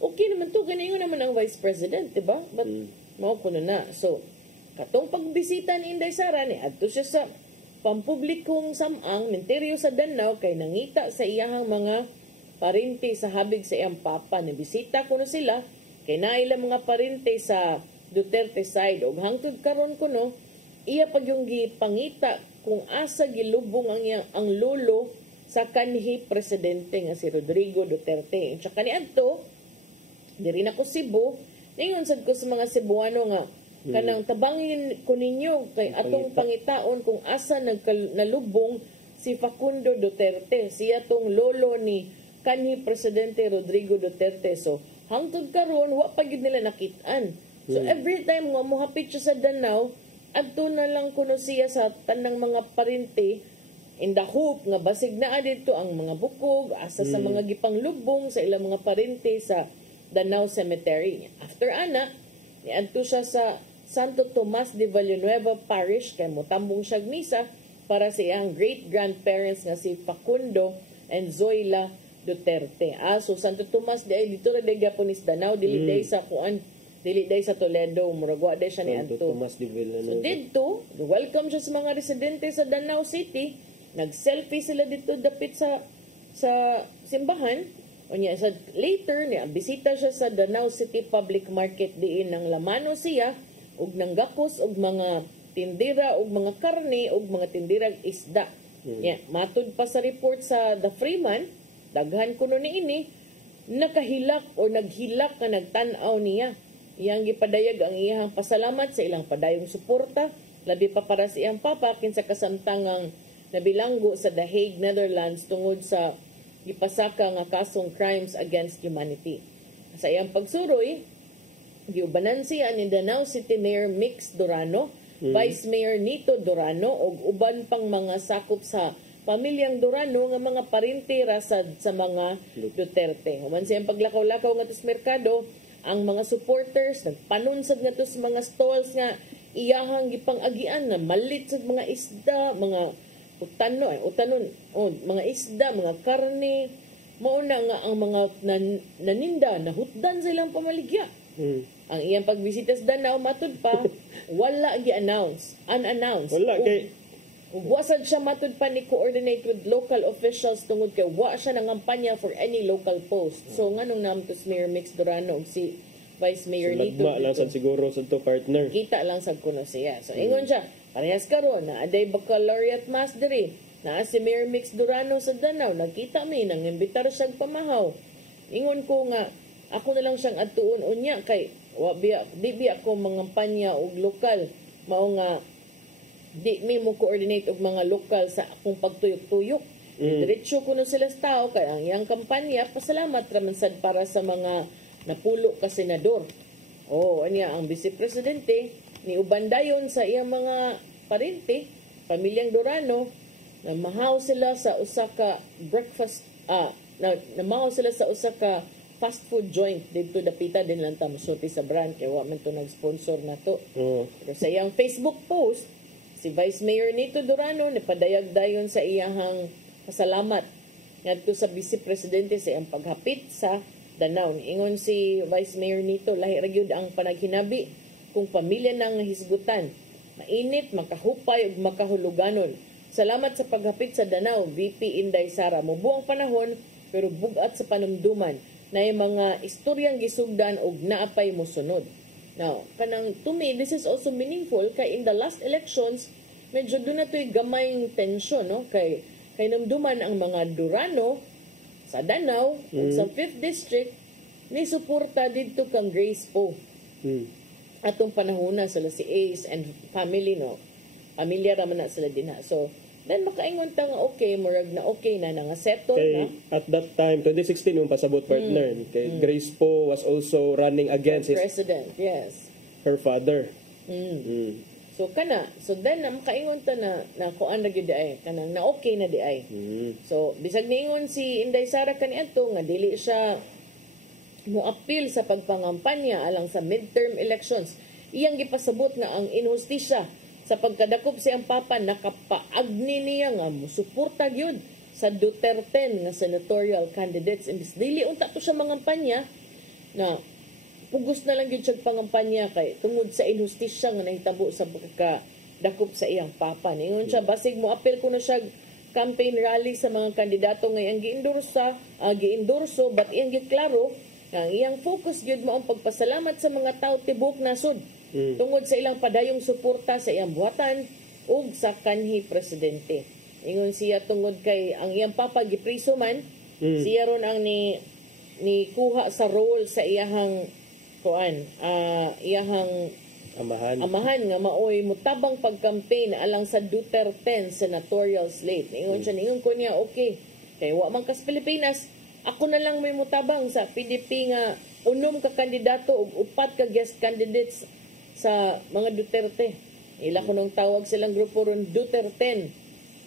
Okay naman to, ganayon naman ang Vice President, diba? But, mao kuno na. So, katong pagbisita ni Inday Sara, ni adto siya sa pampublikong samang, menteryo sa Danao, kay nangita sa iyahang mga parente sa habig sa iyang papa. Nibisita kuno sila, kay naila mga parente sa Duterte side. O hangtod karon kuno, iya pag yung gipangita kung asa gilubong ang lolo sa kanhi presidente nga si Rodrigo Duterte. Tsaka ni adto, diri na ko Cebu, ningon sad ko sa mga Cebuano nga kanang tabangin ko ninyo kay atong pangitaon kung asa nalubong si Facundo Duterte, siya tong lolo ni kanhi presidente Rodrigo Duterte. So hangtod karon wa pa gid nila nakitaan. So every time nga mohapit siya sa Danao, adto na lang kuno siya sa tanang mga parente in the hope nga basig naa dito ang mga bukog asa sa mga gipanglubong sa ilang mga parente sa Danao Cemetery. After ana, niadto siya sa Santo Tomas de Villanueva Parish kay motambong siya misa para sa iyang great-grandparents nga si Facundo and Zoila Duterte. So Santo Tomas di ay dito ra gapon is Danao, dili day sa kuan, dili day sa Toledo, muragwa day siya ni adto. So dito, welcome siya sa mga residente sa Danao City. Nag-selfie sila dito dapit sa simbahan. Unya sa later niya bisita siya sa Danao City Public Market diin nang lamano siya ug nanggakos og mga tindira og mga karne og mga tindirang isda. Matud pa sa report sa The Freeman, daghan kuno niini nakahilak o naghilak nga nagtan-aw niya. Iyang gipadayag ang iyang pasalamat sa ilang padayong suporta, labi pa para sa iyang papa kinsa kasamtangang nabilanggo sa The Hague, Netherlands tungod sa gipasaka nga kasong crimes against humanity. Sa iyang pagsuroy, giubanan siya ni Danao City Mayor Mix Durano, Vice Mayor Nito Durano ug uban pang mga sakop sa pamilyang Durano nga mga parente rasad sa mga Duterte. Human siyang paglakaw-lakaw nga tis merkado, ang mga supporters nagpanunsad nga tis mga stalls nga iyahang gipang-agian na malit sa mga isda, mga mga isda, mga karne, mauna nga ang mga naninda, nahutdan silang pamaligya. Ang iyang pagbisita sa Danao, matud pa, wala gi-announce, unannounced. Wala, kay wasad siya matud pa ni coordinate with local officials tungod kay wa siya nangampanya for any local post. So nganong namtos Mayor Mix Durano ug si Vice Mayor Nito. Nagma lang sad siguro sa to partner. Kita lang sad kuno siya. So ingon siya, parehas karon na aday baccalaureate mass diri. Na si Mayor Mix Durano sa Danao, nagkita mi nang imbitar siya pamahaw. Ingon ko nga ako na lang siyang atuon unya kay di biya ako mangampanya og lokal. Mao nga di mi mo coordinate og mga lokal sa akong pagtuyok-tuyok. Diretso kuno sila sa tao kay ang iyang kampanya pasalamat raman sad para sa mga napulo ka senador. Anya ang Vice Presidente ni uban dayon sa iyang mga parente, pamilyang Durano, na mahaw sila sa usa ka breakfast namahaw sila sa usa ka fast food joint dito dapita din lang ta mosulti sa brand kay wa man to nag-sponsor nato. Pero sa iyang Facebook post, si Vice Mayor Nito Durano napadayag dayon sa iyahang pasalamat ngadto sa Vice Presidente sa iyang paghapit sa Danau. Ingon si Vice Mayor Nito, lahi ra gyud ang panaghinabi kung pamilya nang hisgutan. Mainit, makahupay ug makahuluganon. Salamat sa paghapit sa Danau, VP Inday Sara. Mubuang panahon pero bugat sa panumduman na yung mga istoryang gisugdan ug naapay mosunod. Now, to me, this is also meaningful kay in the last elections, medyo doon na to'y gamayng tension, no? Kay numduman ang mga Durano sa Danau ug sa 5th District ni suporta dito kang Grace Poe. Atong panahona sila si Ace and family, no? Pamilya raman na sila din ha. So, then makaingon ta nga okay, murag na okay na nga settle na. At that time, 2016 yung pasabot partner. Kay Grace Poe was also running against President, yes. Her father. So then makaingon ta na kuan ra gyud ay kanang na okay na di ay. So bisag niingon si Inday Sara kaniadto nga dili siya mo-appeal sa pagpangampanya alang sa midterm elections. Iyang gipasabot nga ang inhustisya sa pagkadakop siyang papa nakapaagni niya nga musuporta gyud sa Duterte nga senatorial candidates. Imbis dili unta to siya mangampanya na pugos na lang gyud siya pangampanya kay tungod sa inhustisya nga nahitabo sa pagkadakop sa iyang papa. Ningon siya basig mo appeal ko na siya campaign rally sa mga kandidato nga iyang giendorso but iyang giklaro nga iyang focus gyud mao ang pagpasalamat sa mga tawo tibok nasod tungod sa ilang padayong suporta sa iyang buhatan ug sa kanhi presidente. Ingon siya tungod kay ang iyang papa gipriso man, siya ron ang ni kuha sa role sa iyahang iyahang amahan nga maoy mutabang pagcampaign alang sa Duterte senatorial slate. Ingon siya, ingon ko niya, okay, kay wa man kas Pilipinas, ako na lang may mutabang sa PDP nga unom ka kandidato ug upat ka guest candidates sa mga Duterte. Ila ko nang tawag silang grupo ron Duterte.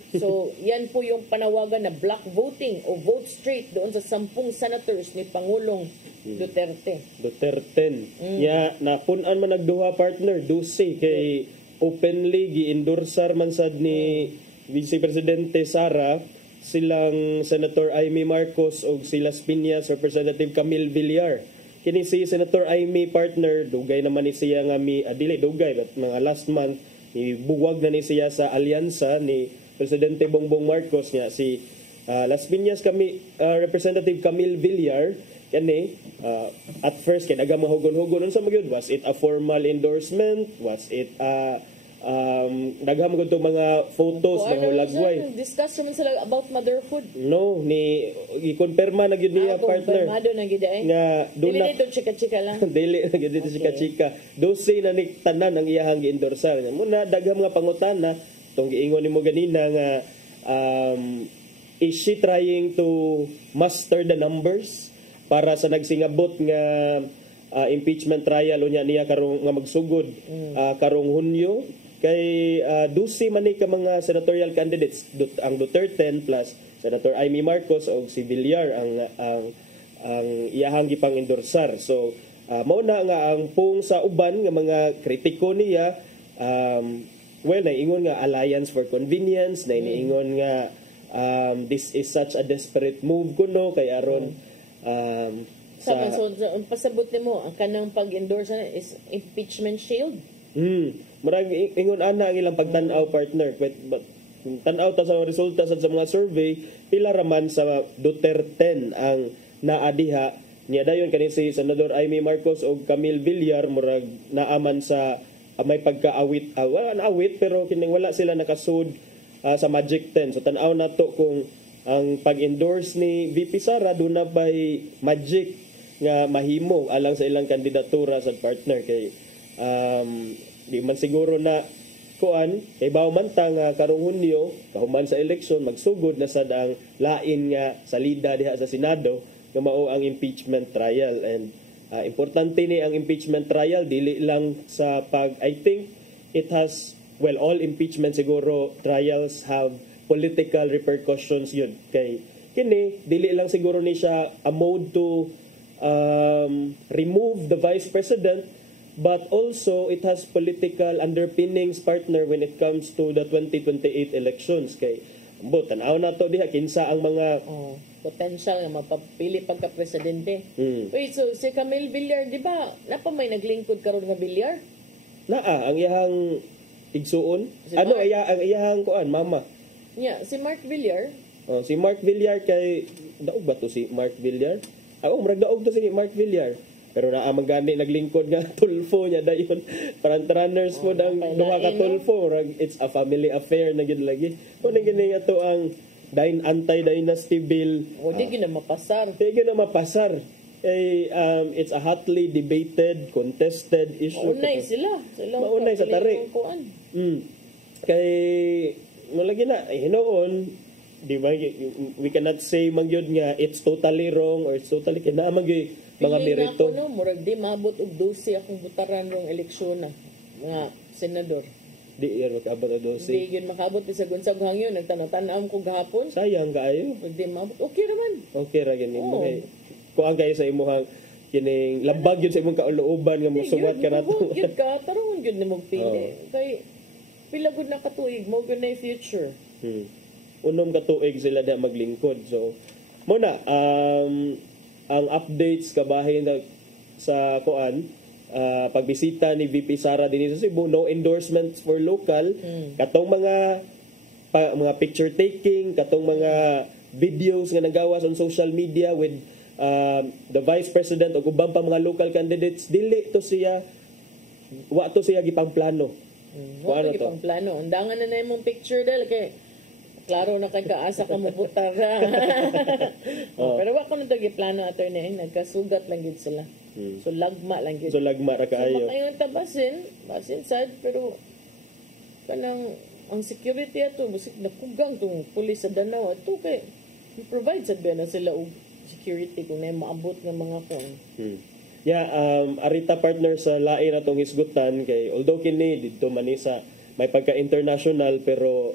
So, yan po yung panawagan na black voting o vote straight doon sa 10 senators ni Pangulong Duterte. Ya, napunan man nagduha partner, Dusi, kay openly gi-endorsar man sad ni Vice Presidente Sara silang Senator Amy Marcos o sila Piñas, Representative Camille Villar. Kini si Senator Amy partner, dugay naman ni siya nga dili dugay, but mga last month, buwag na ni siya sa alyansa ni Presidente Bongbong Marcos nga si Las Piñas Representative Camille Villar kani at first kay naga mahugon-hugon unsa magyud, was it a formal endorsement, was it dagham gud to mga photos mga hulagway. Discuss naman sila about motherhood. No, ni i-confirma na gyud niya partner. Confirmado na gyud ay. Nga dili dito chika-chika lang. Dili na gyud dito chika-chika. Dose na ni tanan ang iyahang gi-endorsar. Muna dagham nga pangutana tong giingon nimo ganina nga is she trying to master the numbers para sa nagsingabot nga impeachment trial unya niya karong nga magsugod karong Hunyo kay dusi man ni ka mga senatorial candidates ang Duterte plus Senator Amy Marcos o si Villar ang iyahang gipang endorsar. So mao na nga ang pung sa uban nga mga kritiko niya naiingon nga alliance for convenience, naiingon nga this is such a desperate move kuno kay aron pasabot nimo ang kanang pag-endorse na is impeachment shield. Murag ingon ana ang ilang pagtan-aw partner, but tan-aw ta sa resulta sa mga survey pila raman sa Duterte ang naadiha niya dayon kani si Senador Amy Marcos o Camille Villar murag naaman sa may pagkaawit awit pero kining wala sila nakasud sa Magic 10. So tan-aw nato kung ang pag-endorse ni VP Sara doon na by magic nga mahimo alang sa ilang kandidatura sa partner kay di man siguro na kuan kay bawo man ta nga karong Hunyo kahuman sa eleksyon magsugod na sad ang lain nga salida diha sa Senado nga mao ang impeachment trial. And importante ni ang impeachment trial dili lang sa I think it has all impeachment siguro trials have political repercussions yun kay kini dili lang siguro ni siya a mode to remove the vice president, but also it has political underpinnings, partner, when it comes to the 2028 elections. Kay tanaw na to diha kinsa ang mga potential nga mapapili pagka-presidente. Wait, so si Camille Villar, di ba, napa may naglingkod karon nga Villar? Naa, ang iyahang igsuon. Si ang Mark? iyahang kuan, mama. Yeah, si Mark Villar. Si Mark Villar kay daog ba to si Mark Villar? Murag daog to si Mark Villar. Pero naa magani naglingkod nga tulfo niya dayon. Parang runners po ang duha ka tulfo. It's a family affair na gid lagi. Kung gini nga to ang anti-dynasty bill. Di gyud na mapasar. Di gyud na mapasar. It's a hotly debated, contested issue. Maunay sila. Maunay sa tari. Kay malagi na hinoon, di ba, we cannot say mangyod nga it's totally wrong or it's totally kinamang mga merito. Pili na ako, murag di maabot og 12 akong butaran rong eleksyon na mga senador. Di yan makabot og 12. Di yun makabot bisag unsag hangyo nagtanaw-tanaw ko gahapon. Sayang kaayo. Di maabot. Okay raman. Okay ra gani mo kay kuan kayo sa imong kining lambag yun sa imong kaulooban nga mosuwat ka nato. Gyud ka tarong gyud nimo pili. Kay pila gud na katuig mo gyud na future. Unom ka tuig sila na maglingkod. So muna ang updates kabahin sa kuan pagbisita ni VP Sara dinhi sa Cebu, no endorsements for local. Katong mga picture taking, katong mga videos nga nagawas on social media with the vice president o ubang pa mga local candidates, dili to siya gipang plano. Wa to gipang plano. Undangan na imong picture dal kay klaro na kay kaasa ka mo butara. Pero wa ko na to giplano attorney, nagkasugat lang gid sila. So lagma lang gid. So lagma ra kaayo. So makayon basin sad pero kanang ang security ato busik nakugang tong pulis sa Danau ato kay provide sad ba na sila og security kung na maabot ng mga kon. Arita partner sa lain atong hisgutan kay although kini didto Manisa may pagka-international pero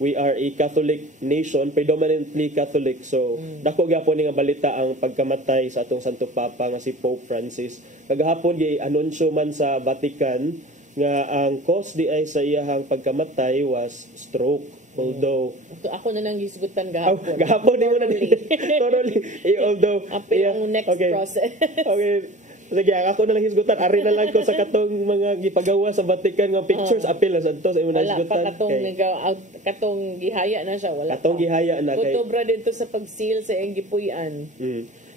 we are a Catholic nation, predominantly Catholic. So dako gyapon nga balita ang pagkamatay sa atong Santo Papa nga si Pope Francis. Kagahapon gi-anunsyo man sa Vatican nga ang cause di ay sa iyahang pagkamatay was stroke. Although ako na nang gisgutan gahapon. Gahapon di mo na totally. Although ang next process. Okay. Sige, ako na lang hisgutan. Ari na lang ko sa katong mga gipagawa sa Vatican nga pictures. Apil na sa ito sa imo na hisgutan. Wala pa katong gihaya na siya. Wala katong gihaya na. Kutubra dito sa pag-seal sa iyang gipuy-an.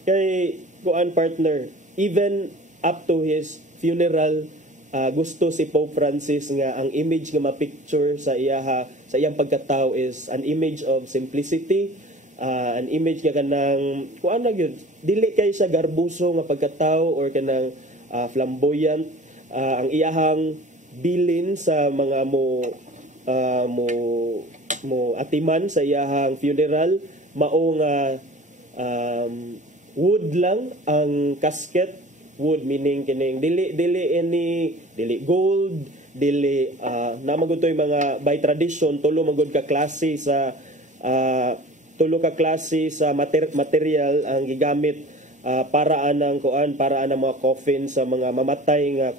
Kay kuan partner, even up to his funeral, gusto si Pope Francis nga ang image nga ma-picture sa iyang pagkatao is an image of simplicity, an image nga kanang kuan na gyud dili kay siya garbuso nga pagkatao or kanang flamboyant. Ang iyahang bilin sa mga mo atiman sa iyahang funeral mao nga wood lang ang casket. Wood meaning kining dili gold, dili namagud toy mga by tradition tulo magud ka klase sa material ang gigamit para anang mga coffin sa mga mamatay nga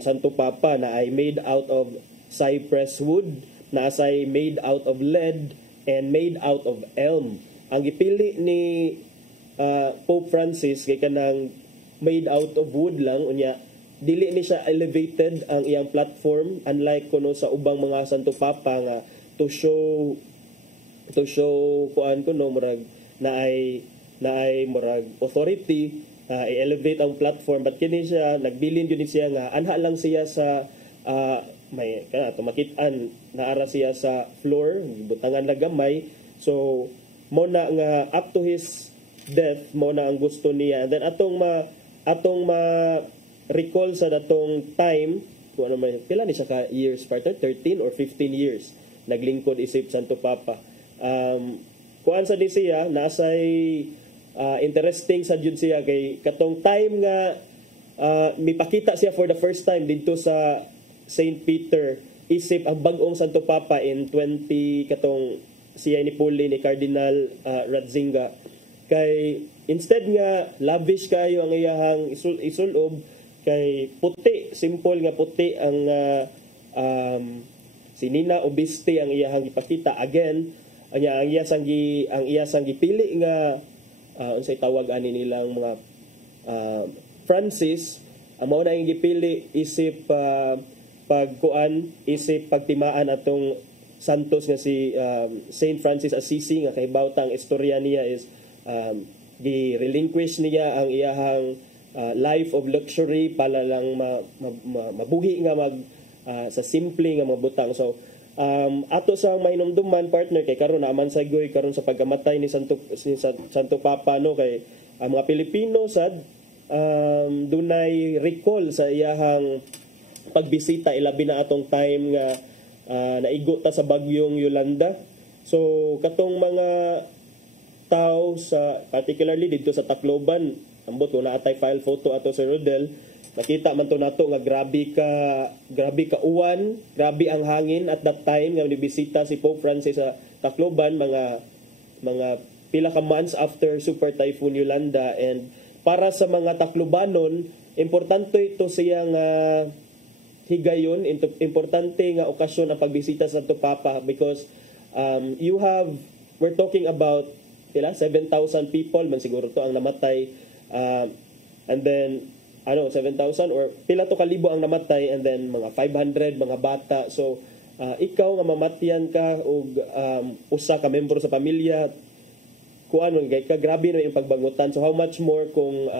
Santo Papa na ay made out of cypress wood, na ay made out of lead and made out of elm. Ang gipili ni Pope Francis kay kanang made out of wood lang unya dili ni siya elevated ang iyang platform unlike kuno sa ubang mga Santo Papa nga to show kuan kuno murag na ay murag authority i-elevate ang platform, but kini siya nagbilin gyud siya nga anha lang siya sa may tumakitan naara siya sa floor butangan na gamay. So mo na nga up to his death mo na ang gusto niya. And then atong ma recall sa datong time kung ano man, pila ni siya ka years partner, 13 or 15 years naglingkod isip Santo Papa. Kuan sa di siya nasay interesting sa jud siya kay katong time nga mipakita siya for the first time dito sa St. Peter isip ang bag-ong Santo Papa in 20 katong siya ni Puli ni Cardinal Ratzinger kay instead nga lavish kayo ang iyahang isulob kay puti, simple nga puti ang si Nina Obiste ang iyahang ipakita again ang iyasang gipili nga unsay tawag ani nilang mga Francis ang mao na ang gipili isip isip pagtimaan atong santos nga si Saint Francis Assisi nga kahibawta ang istorya niya is gi-relinquish niya ang iyahang life of luxury para lang mabuhi nga sa simple nga mabutang. So ato sa mainumduman partner kay karon naman sa goy karon sa pagkamatay ni Santo Papa no kay ang mga Pilipino sad dunay recall sa iyahang pagbisita ilabi na atong time nga naigo ta sa bagyong Yolanda. So katong mga tao sa particularly dito sa Tacloban ambot ko na atay file photo ato sa Rodel nakita man to nato nga grabe ka uwan, grabe ang hangin at that time nga nibisita si Pope Francis sa Tacloban mga pila ka months after Super Typhoon Yolanda and para sa mga Taclobanon importante ito siya nga higayon importante nga okasyon ang pagbisita sa Santo Papa because we're talking about 7,000 people man siguro to ang namatay and then 7,000 or pila to kalibo ang namatay and then mga 500 mga bata. So ikaw nga mamatyan ka og usa ka membro sa pamilya kuan gay ka grabe na yung pagbangutan. So how much more kung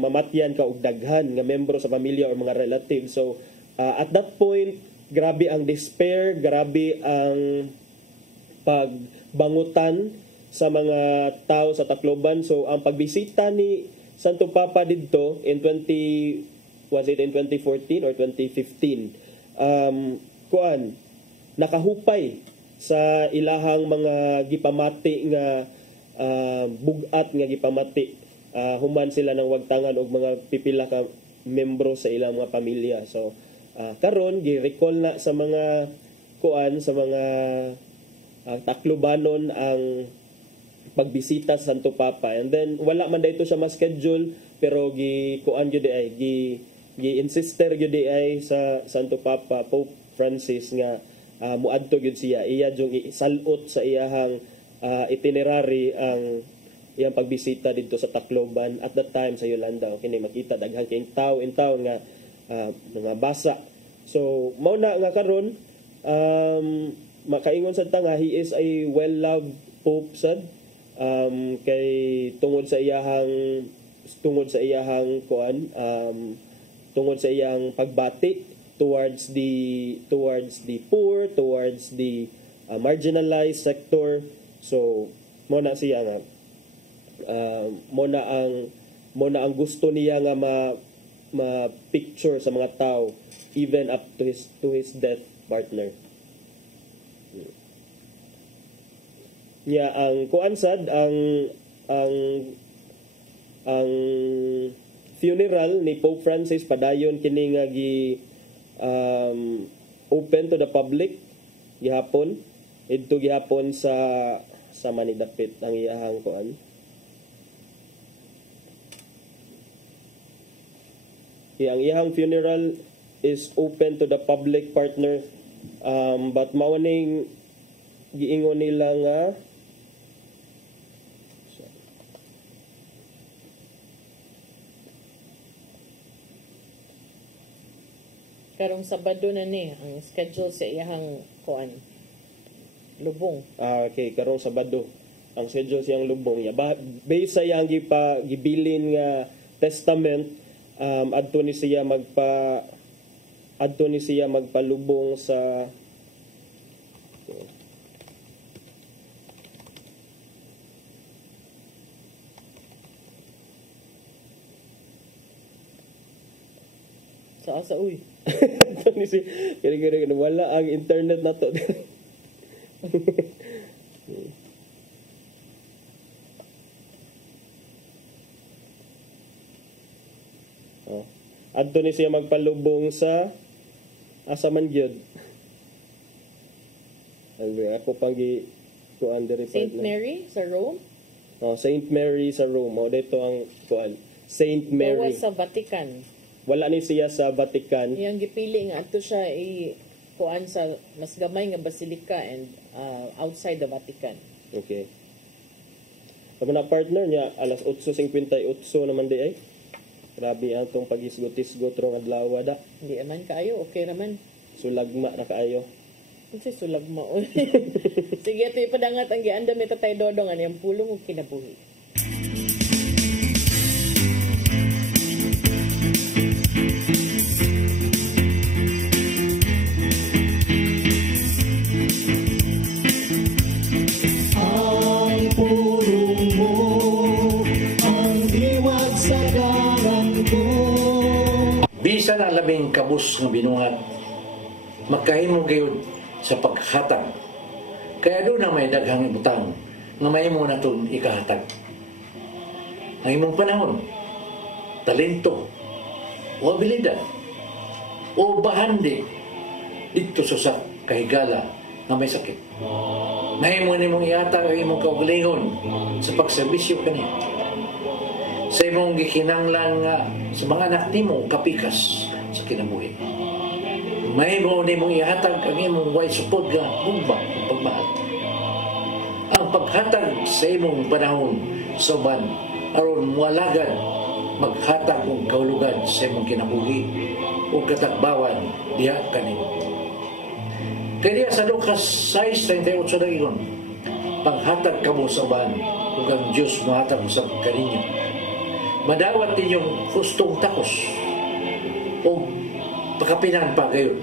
mamatyan ka og daghan nga membro sa pamilya or mga relatives. So at that point grabe ang despair, grabe ang pagbangutan sa mga tao sa Tacloban. So ang pagbisita ni Santo Papa dito in 2014 or 2015 nakahupay sa ilahang mga gipamati nga bugat nga gipamati human sila ng wagtangan og mga pipila ka membro sa ilang mga pamilya. So karon gi-recall na sa mga Taclobanon ang pagbisita sa Santo Papa and then wala man dayto siya ma-schedule pero gi-insister gyud ay sa Santo Papa Pope Francis nga muadto gyud siya iya jung isalot sa iyahang itinerary ang iyang pagbisita dito sa Tacloban at that time sa Yolanda kini makita daghang kay tawo nga mga basa. So mao na nga karon makaingon sad ta nga he is a well-loved Pope sad kay tungod sa iyahang pagbati towards the poor, towards the marginalized sector. So mo na siya nga mo na ang gusto niya nga ma picture sa mga tao even up to his death partner. Ang kuansad ang funeral ni Pope Francis padayon kini nga open to the public gihapon sa Manidapit ang iyahang kuan. Ang iyahang funeral is open to the public partner but mao ning giingon nila nga karong Sabado na ni ang schedule sa iyahang kuan lubong. Okay, karong Sabado ang schedule siyang lubong niya. Based sa iyang gibilin nga testament adto ni siya magpalubong sa Sa asa, uy. Ni si kaya wala ang internet na to. Oh. Adto ni siya magpalubong sa asaman gyud. Ako pang gi kuan diri St. Mary sa Rome? Oh, St. Mary sa Rome. Oh, dito ang kuan. St. Mary. Bawas sa Vatican. Wala ni siya sa Vatican. Yang gipili nga ato siya kuan sa mas gamay nga basilika and outside the Vatican. Okay. Ang na partner niya alas 8:58 naman di ay. Grabe ang tong pagisgot-isgot rong adlaw da. Hindi man kaayo, okay naman. Sulagma na kaayo. Kasi sulagma. Sige, ito ipadangat ang giandam ni Tatay Dodong ano yung pulong o kinabuhi. Ang pulong mo, ang diwag sa garang ko. Bisan ang labing kabus ng binungat, magkahimo gayud sa paghatag. Kaya doon na may daghang ibutang nga may mo na itong ikahatag. Ang imong panahon, talento, o abilidad, o bahandi dito sa kahigala na may sakit. May mo nimong ihatag ang imong kaugalingon sa pagserbisyo kaniya. Sa imong gikinanglan nga sa mga anak nimo kapikas sa kinabuhi. May mo nimong ihatag ang imong way supod nga bumba ng pagmahal. Ang paghatag sa imong panahon sa uban aron mualagan maghatag og kahulugan sa imong kinabuhi o katakbawan diha kanimo. Kaya sa Lucas 6:38 na iyon, paghatag kamo sa uban ug ang Dios mohatag sa kaninyo. Madawat ninyong hustong takos o pakapinan pa kayo.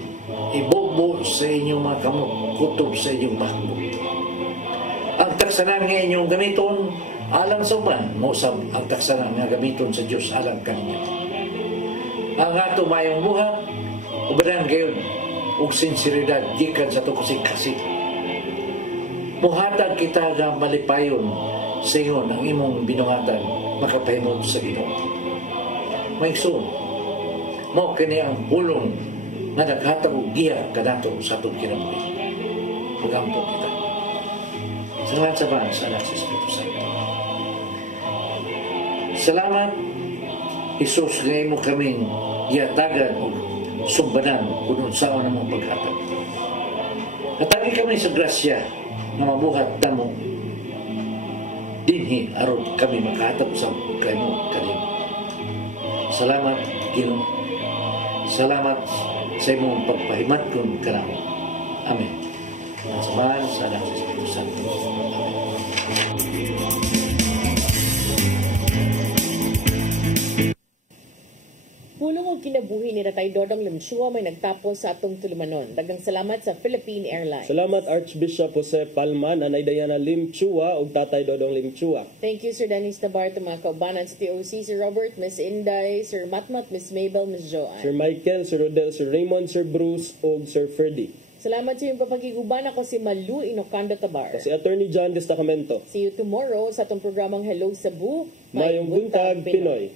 Ibogbo sa inyong mga kamot, kutob sa inyong mahambog. Ang taksanan nga inyong gamiton, alang sa uban, mausap ang taksanan nga gamiton sa Diyos alang kaninya. Ang ato mayong buhat, ubanan kayo, ug sinseridad, gikan sa ito kasik-kasik. Muhatag kita nga malipayon sa ingon ang imong binungatan, makapahimod sa Ginoo. May soon, mo kini ang pulong nga naghatag og giya kanato sa atong kinabuhi. Magampo kita. Salamat sa Bangsa sa Anak sa Espiritu Santo. Salamat, Jesus, nga imo kaming giatagan o sumbanan kung unsaon ang mong paghatag. Hatagi kami sa grasya na mabuhat namo dinhi aron kami makahatag sa kanimo kanimo. Salamat, Ginoo. Salamat sa imong pagpahimat kong kanamo. Amen. Sa Bangsa sa Anak sa Espiritu Santo. Pulong og kinabuhi ni Tatay Dodong Limchua may nagtapos sa atong tulumanon. Daghang salamat sa Philippine Airlines. Salamat Archbishop Jose Palman, Anay Diana Limchua ug Tatay Dodong Limchua. Thank you Sir Dennis Tabar, mga kaubanan sa TOC, Sir Robert, Miss Inday, Sir Matmat, Miss Mabel, Miss Joanne. Sir Michael, Sir Rodel, Sir Raymond, Sir Bruce ug Sir Ferdy. Salamat sa iyong papagiguban. Ako si Malu Inocando Tabar. Si Attorney John Destacamento. See you tomorrow sa atong programang Hello Cebu. Mayong Buntag, Pinoy.